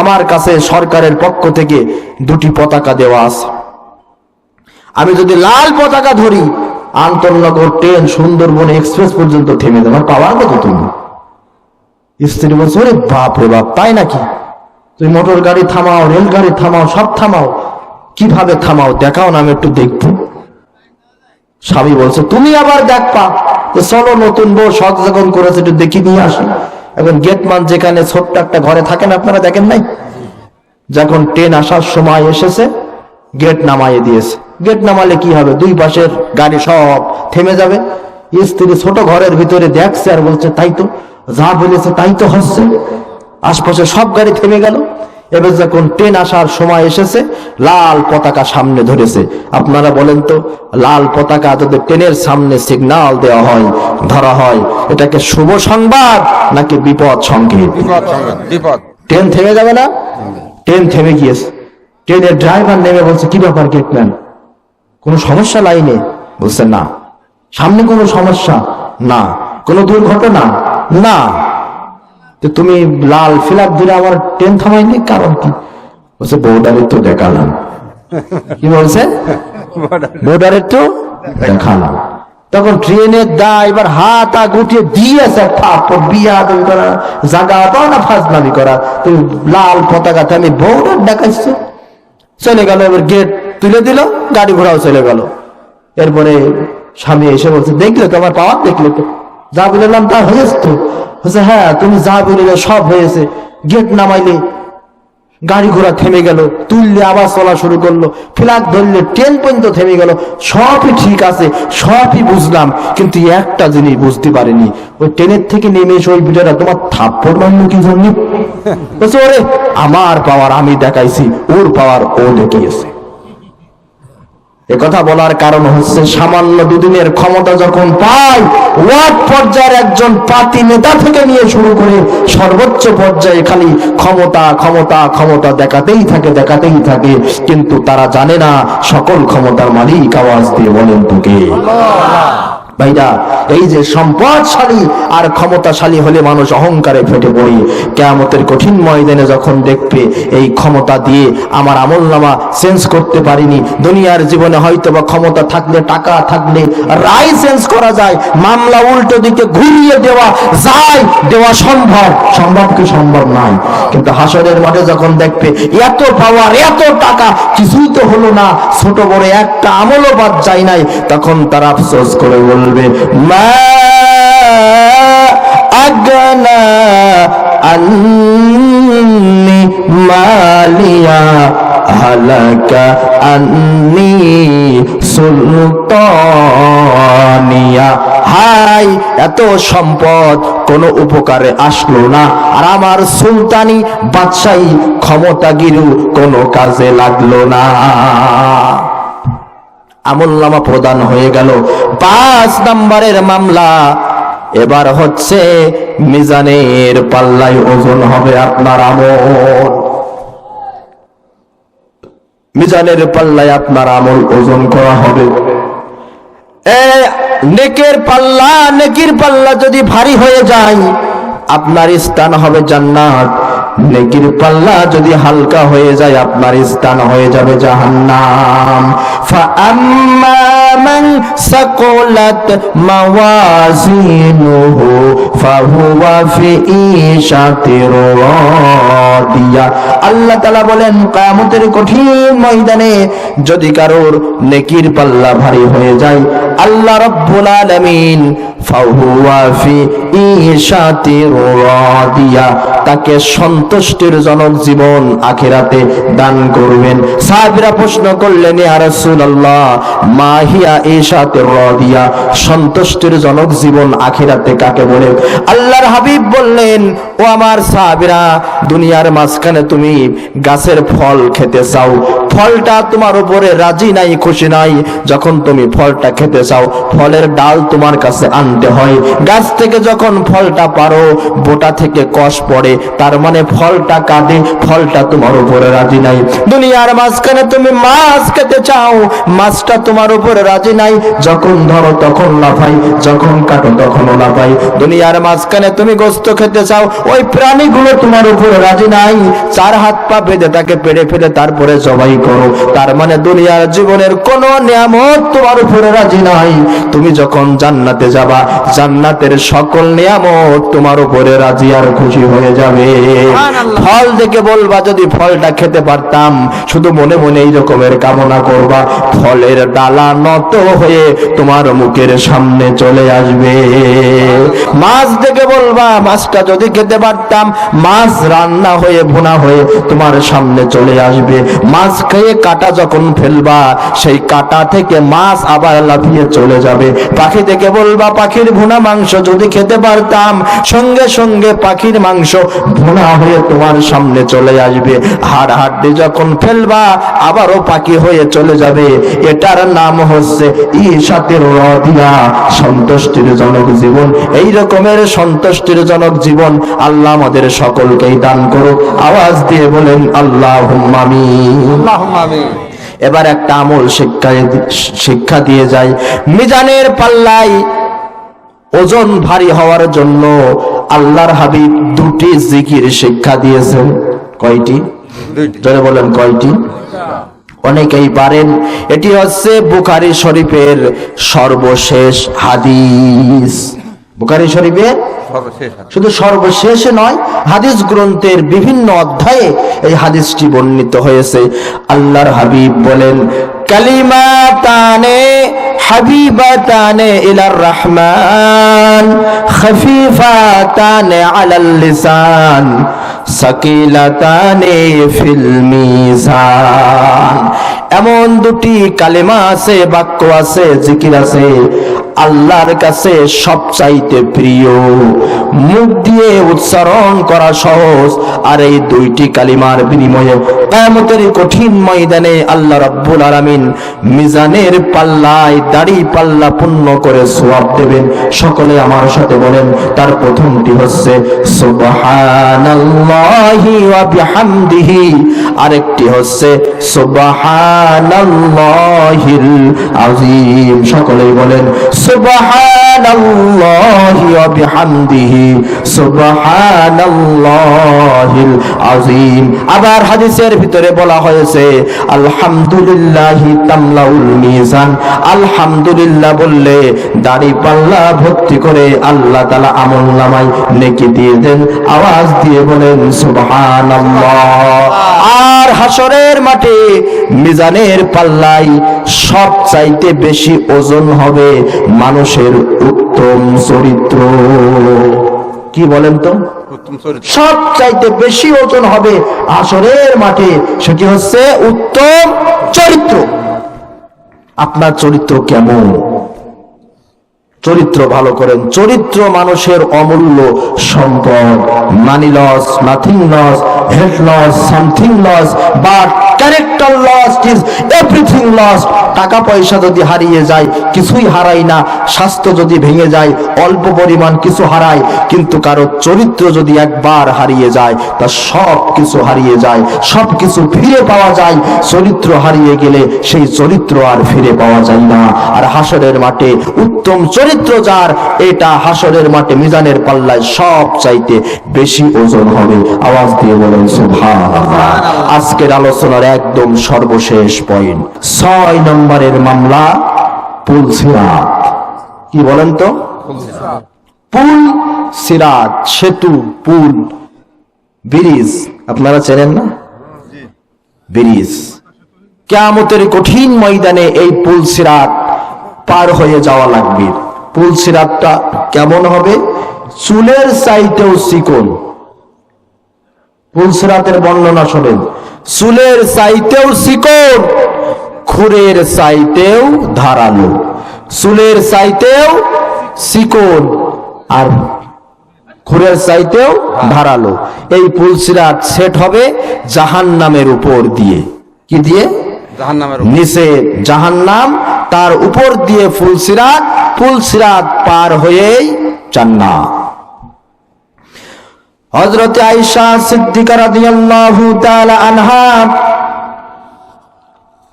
আমার কাছে সরকারের পক্ষ থেকে দুটি পতাকা দেওয়া আছে। আমি যদি লাল পতাকা ধরি, আন্তনগর ট্রেন সুন্দরবন এক্সপ্রেস পর্যন্ত থেমে যাবে। আমার পাওয়ার কত তুমি? স্ত্রী বলছে, ওরে বাপ রে বাপ, তাই নাকি? তুমি মোটর গাড়ি থামাও, রেলগাড়ি থামাও, সব থামাও, কিভাবে থামাও দেখাও না, আমি একটু দেখবো। স্বামী বলছে, তুমি আবার দেখবা? চলো, নতুন বউ শখ যখন করেছে একটু দেখি নিয়ে আসি। এখন গেটম্যান যেখানে ছোট্ট একটা ঘরে থাকেন, আপনারা দেখেন নাই? যখন ট্রেন আসার সময় এসেছে, গেট নামাইয়ে দিয়েছে। গেট নামালে কি হবে? দুই পাশের গাড়ি সব থেমে যাবে। স্ত্রী ছোট ঘরের ভিতরে দেখছে আর বলছে, তাই তো, যা বলেছে তাই তো হচ্ছে। আশপাশে সব গাড়ি থেমে গেল। এবার যখন ট্রেন আসার সময় এসেছে, লাল পতাকা সামনে ধরেছে। আপনারা বলেন তো, লাল পতাকা যদি ট্রেনের সামনে সিগন্যাল দেওয়া হয়, ধরা হয়, এটাকে শুভ সংবাদ নাকি বিপদ সংকেত? বিপদ। ট্রেন থেমে যাবে না? ট্রেন থেমে গিয়েছে। ট্রেনের ড্রাইভার নেমে বলছে, কি ব্যাপার গেটম্যান, কোনো সমস্যা লাইনে? বলছে না। সামনে কোনো সমস্যা? না। কোনো দুর্ঘটনা? না। তো তুমি লাল ফিলাপ ধরে আমার ট্রেন থামাইনি, কারণ কি? বলছে, বোর্ডারে তো দেখালাম। কি বলছে? বোর্ডারে তো দেখালাম। তখন ট্রেনের ড্রাইভার হাত গুটিয়ে দিয়েছে, বিয়া করা জাগা পাও না, ফাজলামি করা, তুমি লাল পতাকাতে আমি বোর্ডার দেখাইছো। চলে গেল। এবার গেট তুলে দিল, গাড়ি ঘোড়াও চলে গেল। এরপরে স্বামী এসে বলছে, দেখলে তো আমার পাওয়ার, দেখলে তো যা বললাম তা হয়েছে তো? বলছে, হ্যাঁ, তুমি যা বলিলে সব হয়েছে। গেট নামাইলে গাড়ি ঘোড়া থেমে গেল, তুললে আবার চলা শুরু করলো, ফ্ল্যাগ ধরলে ট্রেন পর্যন্ত থেমে গেল। সবই ঠিক আছে, সবই বুঝলাম, কিন্তু একটা জিনিস বুঝতে পারিনি, ওই ট্রেনের থেকে নেমে এসে ওই বিটারা তোমার থাপ্পড় মারলো কি জন্য? বলছে, ওরে আমার পাওয়ার আমি দেখাইছি, ওর পাওয়ার ও দেখিয়েছে। কথা বলার কারণ হচ্ছে, সামান্য দুদিনের ক্ষমতা যখন পায়, ওয়ার্ড পর্যায়ের একজন পার্টি নেতা থেকে নিয়ে শুরু করে সর্বোচ্চ পর্যায়ে খালি ক্ষমতা ক্ষমতা ক্ষমতা দেখাতেই থাকে, কিন্তু তারা জানে না সকল ক্ষমতার মালিক আওয়াজ দিয়ে বলেন তোকে। ভাইরা, এই যে সম্পদশালী আর ক্ষমতাশালী হলে মানুষ অহংকারে ফেটে পড়ে। কিয়ামতের কঠিন ময়দানে যখন দেখবে এই ক্ষমতা দিয়ে আমার আমলনামা চেঞ্জ করতে পারিনি, দুনিয়ার জীবনে হয়তো বা ক্ষমতা থাকলে, টাকা থাকলে রায় চেঞ্জ করা যায়, মামলা উল্টো দিকে ঘুরিয়ে দেওয়া যায়, দেওয়া সম্ভব কি সম্ভব নয়। কিন্তু হাসরের মাঠে যখন দেখবে এত পাওয়ার, এত টাকা, কিছুই তো হলো না, ছোট বড় একটা আমলও বাদ যায় নাই, তখন তারা আফসোস করে বলবে, মা আগনা আন্নি মালিয়া হালাকা আন্নি সুলতানিয়া। হাই, এত সম্পদ কোনো উপকারে আসলো না, আর আমার সুলতানি বাদশাহী ক্ষমতাগিরু কোনো কাজে লাগলো না। আমলনামা প্রদান হয়ে গেল। 5 নম্বরের মামলা এবার হচ্ছে, মিজানের পাল্লায় ওজন হবে আপনার আমল। মিজানের পাল্লায় আপনার আমল ওজন করা হবে। নেকের পাল্লা যদি ভারী হয়ে যায়, আপনার স্থান হবে জান্নাত। নেকির পাল্লা যদি হালকা হয়ে যায়, আপনার স্থান হয়ে যাবে জাহান্নাম। ফাআম্মা মান সাকুলাত মাওয়াজিনুহু ফাহুয়া ফি ঈশাতির রাদিয়া। আল্লাহ তাআলা বলেন, কিয়ামতের কঠিন ময়দানে যদি কারোর নেকির পাল্লা ভারী হয়ে যায়, আল্লাহ রাব্বুল আলামিন ফাহুয়া ফি ঈশাতির রাদিয়া, তাকে সন্তুষ্টির জনক জীবন আখিরাতে দান করবেন। সাহাবীরা প্রশ্ন করলেন, ইয়া রাসূলুল্লাহ মা হিয়া ঈশাতির রাদিয়া, সন্তুষ্টির জনক জীবন আখিরাতে কাকে বলে? আল্লাহর হাবিব বললেন, ও আমার সাহাবীরা, দুনিয়ার মাঝখানে তুমি গাছের ফল খেতে চাও, ফলটা তোমার উপরে রাজি নাই, খুশি নাই, যখন তুমি ফলটা খেতে চাও ফলের ডাল তোমার কাছে আনতে হয়। গাছ থেকে যখন ফলটা পারো বোটা থেকে কষ পড়ে, তার মানে ফলটা কাঁদে, ফলটা তোমার উপরে রাজি নাই। দুনিয়ার মাঝখানে তুমি মাছ খেতে চাও, মাছটা তোমার উপরে রাজি নাই, যখন ধরো তখন লাফাই, যখন কাটো তখনও লাফাই। দুনিয়ার মাঝখানে তুমি গোশত খেতে চাও, ওই প্রাণীগুলো তোমার উপরে রাজি নাই, চার হাত পা বেঁধে তাকে পেড়ে ফেলে তারপরে জবাই করো। তার মানে দুনিয়ার জীবনের কোন নিয়ামত তোমার উপরে রাজি নাই। তুমি যখন জান্নাতে যাবা, জান্নাতের সকল নিয়ামত তোমার উপরে রাজি আর খুশি হয়ে যাবে। ফল দেখে বলবা, যদি ফলটা খেতে পারতাম, শুধু মনে মনে এই রকমের কামনা করবা, ফলের ডালা নত হয়ে তোমার মুখের সামনে চলে আসবে। মাছ দেখে বলবা, মাছটা যদি খেতে পারতাম, মাছ রান্না হয়ে ভুনা হয়ে তোমার সামনে চলে আসবে। মাছ খেয়ে কাঁটা যখন ফেলবা, সেই কাঁটা থেকে মাছ আবার লাফিয়ে চলে যাবে। পাখি দেখে বলবা, পাখির ভুনা মাংস যদি খেতে পারতাম, সঙ্গে সঙ্গে পাখির মাংস ভুনা হয়ে তোমার সামনে চলে আসবে। হাড় হাড্ডি যখন ফেলবা, আবারও পাখি হয়ে চলে যাবে। এটার নাম হচ্ছে ঈশাতির রাদিয়া, সন্তুষ্টির জনক জীবন। এই রকমের সন্তুষ্টির জনক জীবন আল্লাহ আমাদের সকলকেই দান করুক। আওয়াজ দিয়ে বলেন আল্লাহুম্মা আমিন। আল্লাহুম্মা আমিন। এবার একটা আমল শিক্ষা দিয়ে যায়। মিজানের পাল্লায় ওজন ভারী হওয়ার জন্য আল্লাহর হাবিব দুটি জিকির শিক্ষা দিয়েছেন। কয়টি? জোরে বলেন কয়টি? অনেকেই পারেন। এটি হচ্ছে বুখারী শরীফের সর্বশেষ হাদিস। বুখারী শরীফের শুধু সর্বশেষে নয়, হাদিস গ্রন্থের বিভিন্ন অধ্যায়ে এই হাদিসটি বর্ণিত হয়েছে। আল্লাহর হাবিব বলেন, কালিমাতানে হাবিবাতানে ইলার রহমান খফিফাতানে আলাল লিসান সাকিলাতানে ফিল মিজান। এমন দুটি কালেমা আছে, বাক্য আছে, জিকির আছে, আল্লাহর কাছে সবচাইতে প্রিয়, মুখ দিয়ে উচ্চারণ করা সহজ। আর এই দুইটি কালিমার বিনিময়ে কিয়ামতের কঠিন ময়দানে আল্লাহ রাব্বুল আলামিন মিজানের পাল্লায় দাড়ি পাল্লা পূর্ণ করে সওয়াব দেবেন। সকলে আমার সাথে বলেন, তার প্রথমটি হচ্ছে সুবহানাল্লাহি ওয়া বিহামদিহি, আরেকটি হচ্ছে সুবহানাল্লাহিল আযীম। সকলেই বলেন সুবহানাল্লাহি ওয়া বিহামদিহি সুবহানাল্লাহিল আযীম। আবার হাদিসের ভিতরে বলা হয়েছে আলহামদুলিল্লাহি তামলাউল মিজান, আলহামদুলিল্লাহ বললে দাড়ি পাল্লা ভর্তি করে আল্লাহ তাআলা আমলনামায় নেকি দিয়ে দেন। আওয়াজ দিয়ে বলেন সুবহানাল্লাহ। আর হাসরের মাঠে মিজানের পাল্লায় সবচাইতে বেশি ওজন হবে মানুষের উত্তম চরিত্র। কি বলেন তো? সবচাইতে বেশি ওজন হবে হাসরের মাঠে, সেটি হচ্ছে উত্তম চরিত্র। আপনার চরিত্র কেমন? চরিত্র ভালো করেন। চরিত্র মানুষের অমূল্য সম্পদ। Money loss, nothing loss, health loss, something loss, but character loss is everything loss. টাকা পয়সা যদি হারিয়ে যায় কিছুই হারাই না, স্বাস্থ্য যদি ভেঙে যায় অল্প পরিমাণ কিছু হারায়, কিন্তু কারো চরিত্র যদি একবার হারিয়ে যায় তা সব কিছু হারিয়ে যায়, সব কিছু ফিরে পাওয়া যায়। চরিত্র হারিয়ে গেলে সেই চরিত্র আর ফিরে পাওয়া যায় না। আর হাসরের মাঠে উত্তম চরিত্র যার, এটা হাসরের মাঠে মিজানের পাল্লায় সব চাইতে বেশি ওজন হবে। আওয়াজ দিয়ে বলেন সুবহানাল্লাহ। আজকের আলোচনার একদম সর্বশেষ পয়েন্ট, 6 নম্বরের মামলা পুল সিরাত। কি বলেন তো? পুল সিরাত, সেতু, পুল, ব্রিজ, আপনারা চেনেন না? ব্রিজ। কিয়ামতের কঠিন ময়দানে এই পুল সিরাত পার হয়ে যাওয়া লাগবে। পুলসিরাতটা কেমন হবে? চুলের চাইতেও চিকন। পুলসিরাতের বর্ণনা শোনেন, চুলের চাইতেও চিকন, খুরের চাইতেও ধারালো। চুলের চাইতেও চিকন আর খুরের চাইতেও ধারালো। এই পুলসিরাত সেট হবে জাহান্নামের উপর দিয়ে। কি দিয়ে? জাহান্নামের নিচে জাহান্নাম, তার উপর দিয়ে ফুলসিরাত, ফুলসিরাত পার হয়েই জান্নাত। হযরত আয়েশা সিদ্দিকা রাদিয়াল্লাহু তাআলা আনহা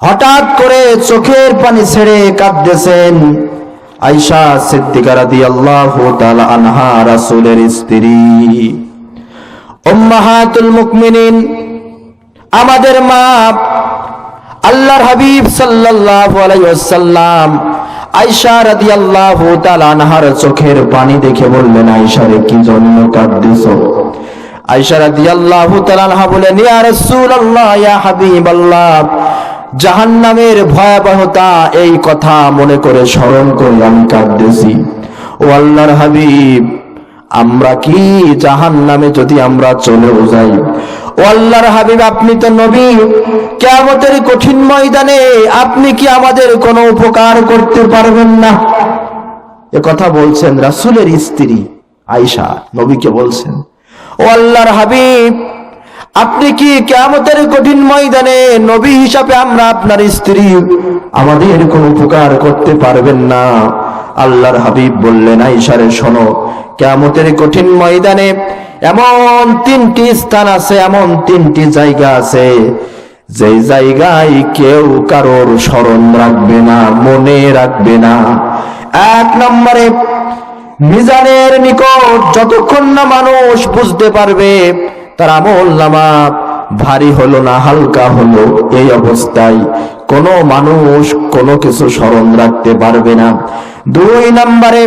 হঠাৎ করে চোখের পানি ছেড়ে কাঁদতেছেন। আয়েশা সিদ্দিকা রাদিয়াল্লাহু তাআলা আনহা রাসূলের স্ত্রী, উম্মাহাতুল মুমিনিন, আমাদের মা, আল্লাহর হাবিব সাল্লাল্লাহু আলাইহি ওয়াসাল্লাম আয়েশা রাদিয়াল্লাহু তাআলা আনহার চোখের পানি দেখে বললেন, আয়েশা রে, কি জন্য কাঁদতেছো? আয়েশা রাদিয়াল্লাহু তাআলা আনহা বলেন, ইয়া রাসূলুল্লাহ, ইয়া হাবিবাল্লাহ, জাহান্নামের ভয়াবহতা এই কথা মনে করে স্মরণ করে আমি কাঁদতেছি। ও আল্লাহর হাবিব, আমরা কি জাহান্নামে যদি আমরা চলেও যাই, ও আল্লাহর হাবিব, আপনি তো নবী, কিয়ামতের কঠিন ময়দানে আপনি কি আমাদের কোনো উপকার করতে পারবেন না? এ কথা বলছেন রাসূলের স্ত্রী আয়েশা, নবীকে বলছেন, ও আল্লাহর হাবিব, আপনি কি কিয়ামতের কঠিন ময়দানে নবী হিসাবে আমরা আপনার স্ত্রী আমাদের কোনো উপকার করতে পারবেন না? আল্লাহর হাবিব বললেন, আয়েশা রে, শোনো, কিয়ামতের কঠিন ময়দানে এমন 3টি স্থান আছে, এমন 3টি জায়গা আছে, যে জায়গায় কেউ কারোর স্মরণ রাখবে না, মনে রাখবে না। 1 নম্বরে মিজানের নিকট যতক্ষণ না মানুষ বুঝতে পারবে তার আমলনামা ভারী হলো না হালকা হলো, এই অবস্থায় কোনো মানুষ কোনো কিছু স্মরণ রাখতে পারবে না। 2 নম্বরে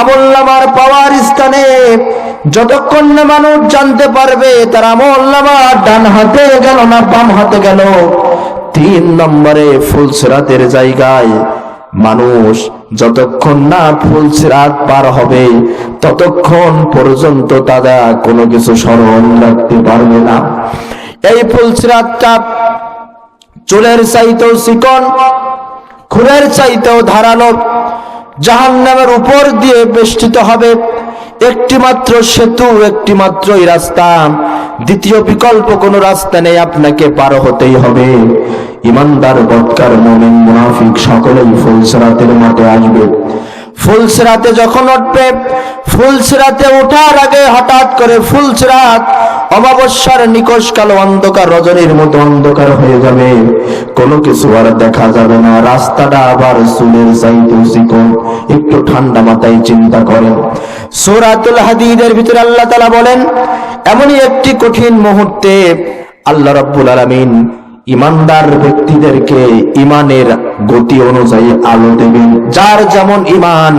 আমলনামার পাওয়ার স্থানে যতক্ষণ না মানুষ জানতে পারবে তার আমলনামা ডান হাতে গেল না বাম হাতে গেল। 3 নম্বরে ফুলসিরাতের জায়গায় মানুষ যতক্ষণ না ফুলসিরাত পার হবে ততক্ষণ পর্যন্ত তারা কোনো কিছু স্মরণ রাখতে পারবে না। এই ফুলসিরাতটা চুলের চাইতেও চিকন, খুরের চাইতেও ধারালো, জাহান্নামের উপর দিয়ে বেষ্টিত হবে। একটি মাত্র সেতু, একটি মাত্রই রাস্তা, দ্বিতীয় বিকল্প কোনো রাস্তা নেই, আপনাকে পার হতেই হবে। ইমানদার, বদকার, মুমিন, মুনাফিক সকলেই ফুলসিরাতের মাঠে আসবে। ফুলসিরাতে যখন উঠবে, ফুলসিরাতে ওঠার আগে হঠাৎ করে ফুলসিরাত অমাবস্যার নিকষ কালো অন্ধকার, রজনীর মতো অন্ধকার হয়ে যাবে, কোনো কিছু আর দেখা যাবে না। রাস্তাটা আবার চুলের চাইতেও চিকন। একটু ঠান্ডা মাথায় চিন্তা করেন, সূরাতুল হাদীদের ভিতরে আল্লাহ তাআলা বলেন, এমনই একটি কঠিন মুহূর্তে আল্লাহ রাব্বুল আলামিন ইমানদার ব্যক্তিদেরকে ইমানের গতি অনুযায়ী আলো দেবেন। যার যেমন ইমান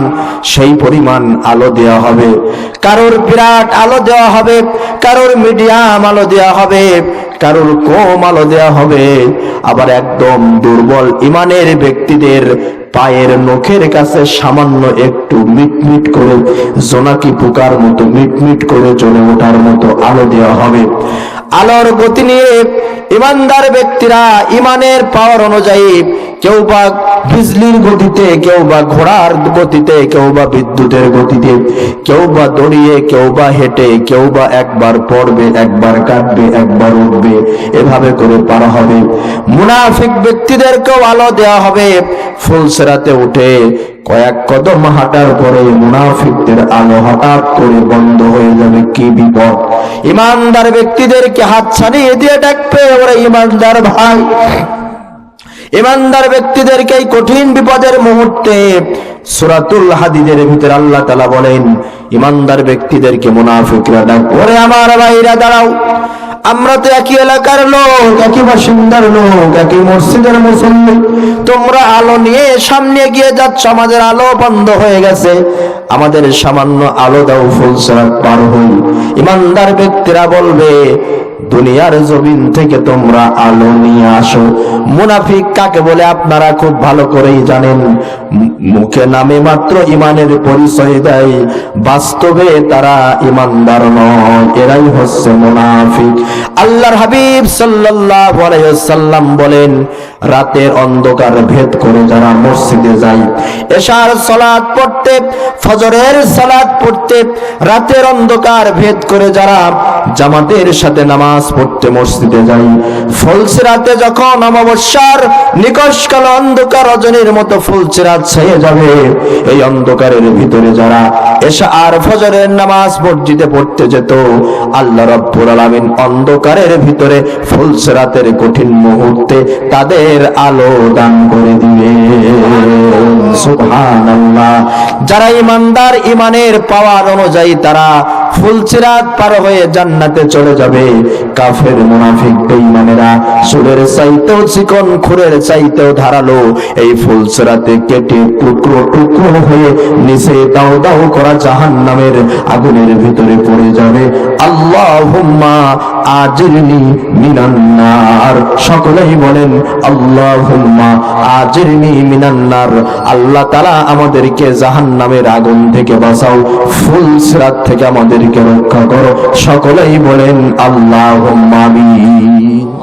সেই পরিমাণ আলো দেওয়া হবে। কারোর বিরাট আলো দেওয়া হবে, কারোর মিডিয়াম আলো দেওয়া হবে, কারোর কম আলো দেওয়া হবে। আবার একদম দুর্বল ইমানের ব্যক্তিদের পায়ের নখের কাছে সামান্য একটু মিটমিট করে জোনাকি পোকার মতো মিটমিট করে জ্বলে ওঠার মতো আলো দেওয়া হবে। আলোর গতি নিয়ে ইমানদার ব্যক্তিরা ইমানের পাওয়ার অনুযায়ী, কেউ বা বিজলির গতিতে, কেউ বা ঘোড়ার গতিতে, কেউ বা বিদ্যুতের গতিতে, কেউ বা দৌড়িয়ে, কেউ বা হেঁটে, কেউ বা একবার পড়বে, একবার কাটবে, একবার উঠবে, এভাবে করে পার হবে। মুনাফিক ব্যক্তিদেরকেও আলো দেওয়া হবে। ফুলসিরাতে উঠে কয়েক কদম হাঁটার পরে মুনাফিকদের আলো হঠাৎ করে বন্ধ হয়ে যাবে। কি বিপদ! ইমানদার ব্যক্তিদেরকে হাত ছাড়িয়ে দিয়ে ডাকবে, ওরা ইমানদার ভাই। ইমানদার ব্যক্তিদেরকে এই কঠিন বিপদের মুহূর্তে সূরাতুল হাদীদের ভিতরে আল্লাহ তাআলা বলেন, ইমানদার ব্যক্তিদেরকে মুনাফিকরা ডাকবে, ওরে আমার ভাইরা দাঁড়াও, আমরা তো একই এলাকার লোক, একই বাসিন্দার লোক, একই মসজিদের মুসল্লি, তোমরা আলো নিয়ে সামনে এগিয়ে যাচ্ছ, আমাদের আলো বন্ধ হয়ে গেছে, আমাদের সামান্য আলো দাও, ফুলসিরাত পার হই। ইমানদার ব্যক্তিরা বলবে, দুনিয়ার জমিন থেকে তোমরা আলো নিয়ে আসো। মুনাফিক কাকে বলে আপনারা খুব ভালো করেই জানেন। মুখে নামে মাত্র ইমানের পরিচয় দেয়, বাস্তবে তারা ইমানদার নয়, এরাই হচ্ছে মুনাফিক। আল্লাহর হাবিব সাল্লাল্লাহু আলাইহি ওয়াসাল্লাম বলেন, রাতের অন্ধকার ভেদ করে যারা মসজিদে যায়, এশার সালাত পড়তে, ফজরের সালাত পড়তে, রাতের অন্ধকার ভেদ করে যারা জামাতের সাথে নামাজ পড়তে মসজিদে যায়, ফুলসিরাতে যখন অমাবস্যার নিকষকাল অন্ধকার রজনীর মতো ফুলসিরাত ছেয়ে যাবে, এই অন্ধকারের ভিতরে যারা এশা আর ফজরের নামাজ মসজিদে পড়তে যেত, আল্লাহ রাব্বুল আলামিন অন্ধকারের ভিতরে ফুলসিরাতের কঠিন মুহূর্তে তাদের আলো দান করে দিবে। সুবহানাল্লাহ। যারা ইমানদার, ইমানের পাওয়ার অনুযায়ী তারা ফুলসিরাত পার হয়ে জান্নাতে চলে যাবে। কাফের, মুনাফিক, বেঈমানেরা সুরের চাইতেও চিকন, খুরের চাইতেও ধারালো এই ফুলসিরাতে কেটে টুকরো টুকরো হয়ে নিচে দাও দাও করা জাহান্নামের আগুনের ভিতরে পড়ে যাবে। আল্লাহুম্মা আজিরনি মিনান নার। সকলেই বলেন আল্লাহুম্মা আজিরনি মিনান নার। আল্লাহ তাআলা আমাদেরকে জাহান্নামের আগুন থেকে বাঁচাও, ফুলসিরাত থেকে আমাদেরকে রক্ষা করো। সকলেই বলেন আল্লাহুম্মা আমিন।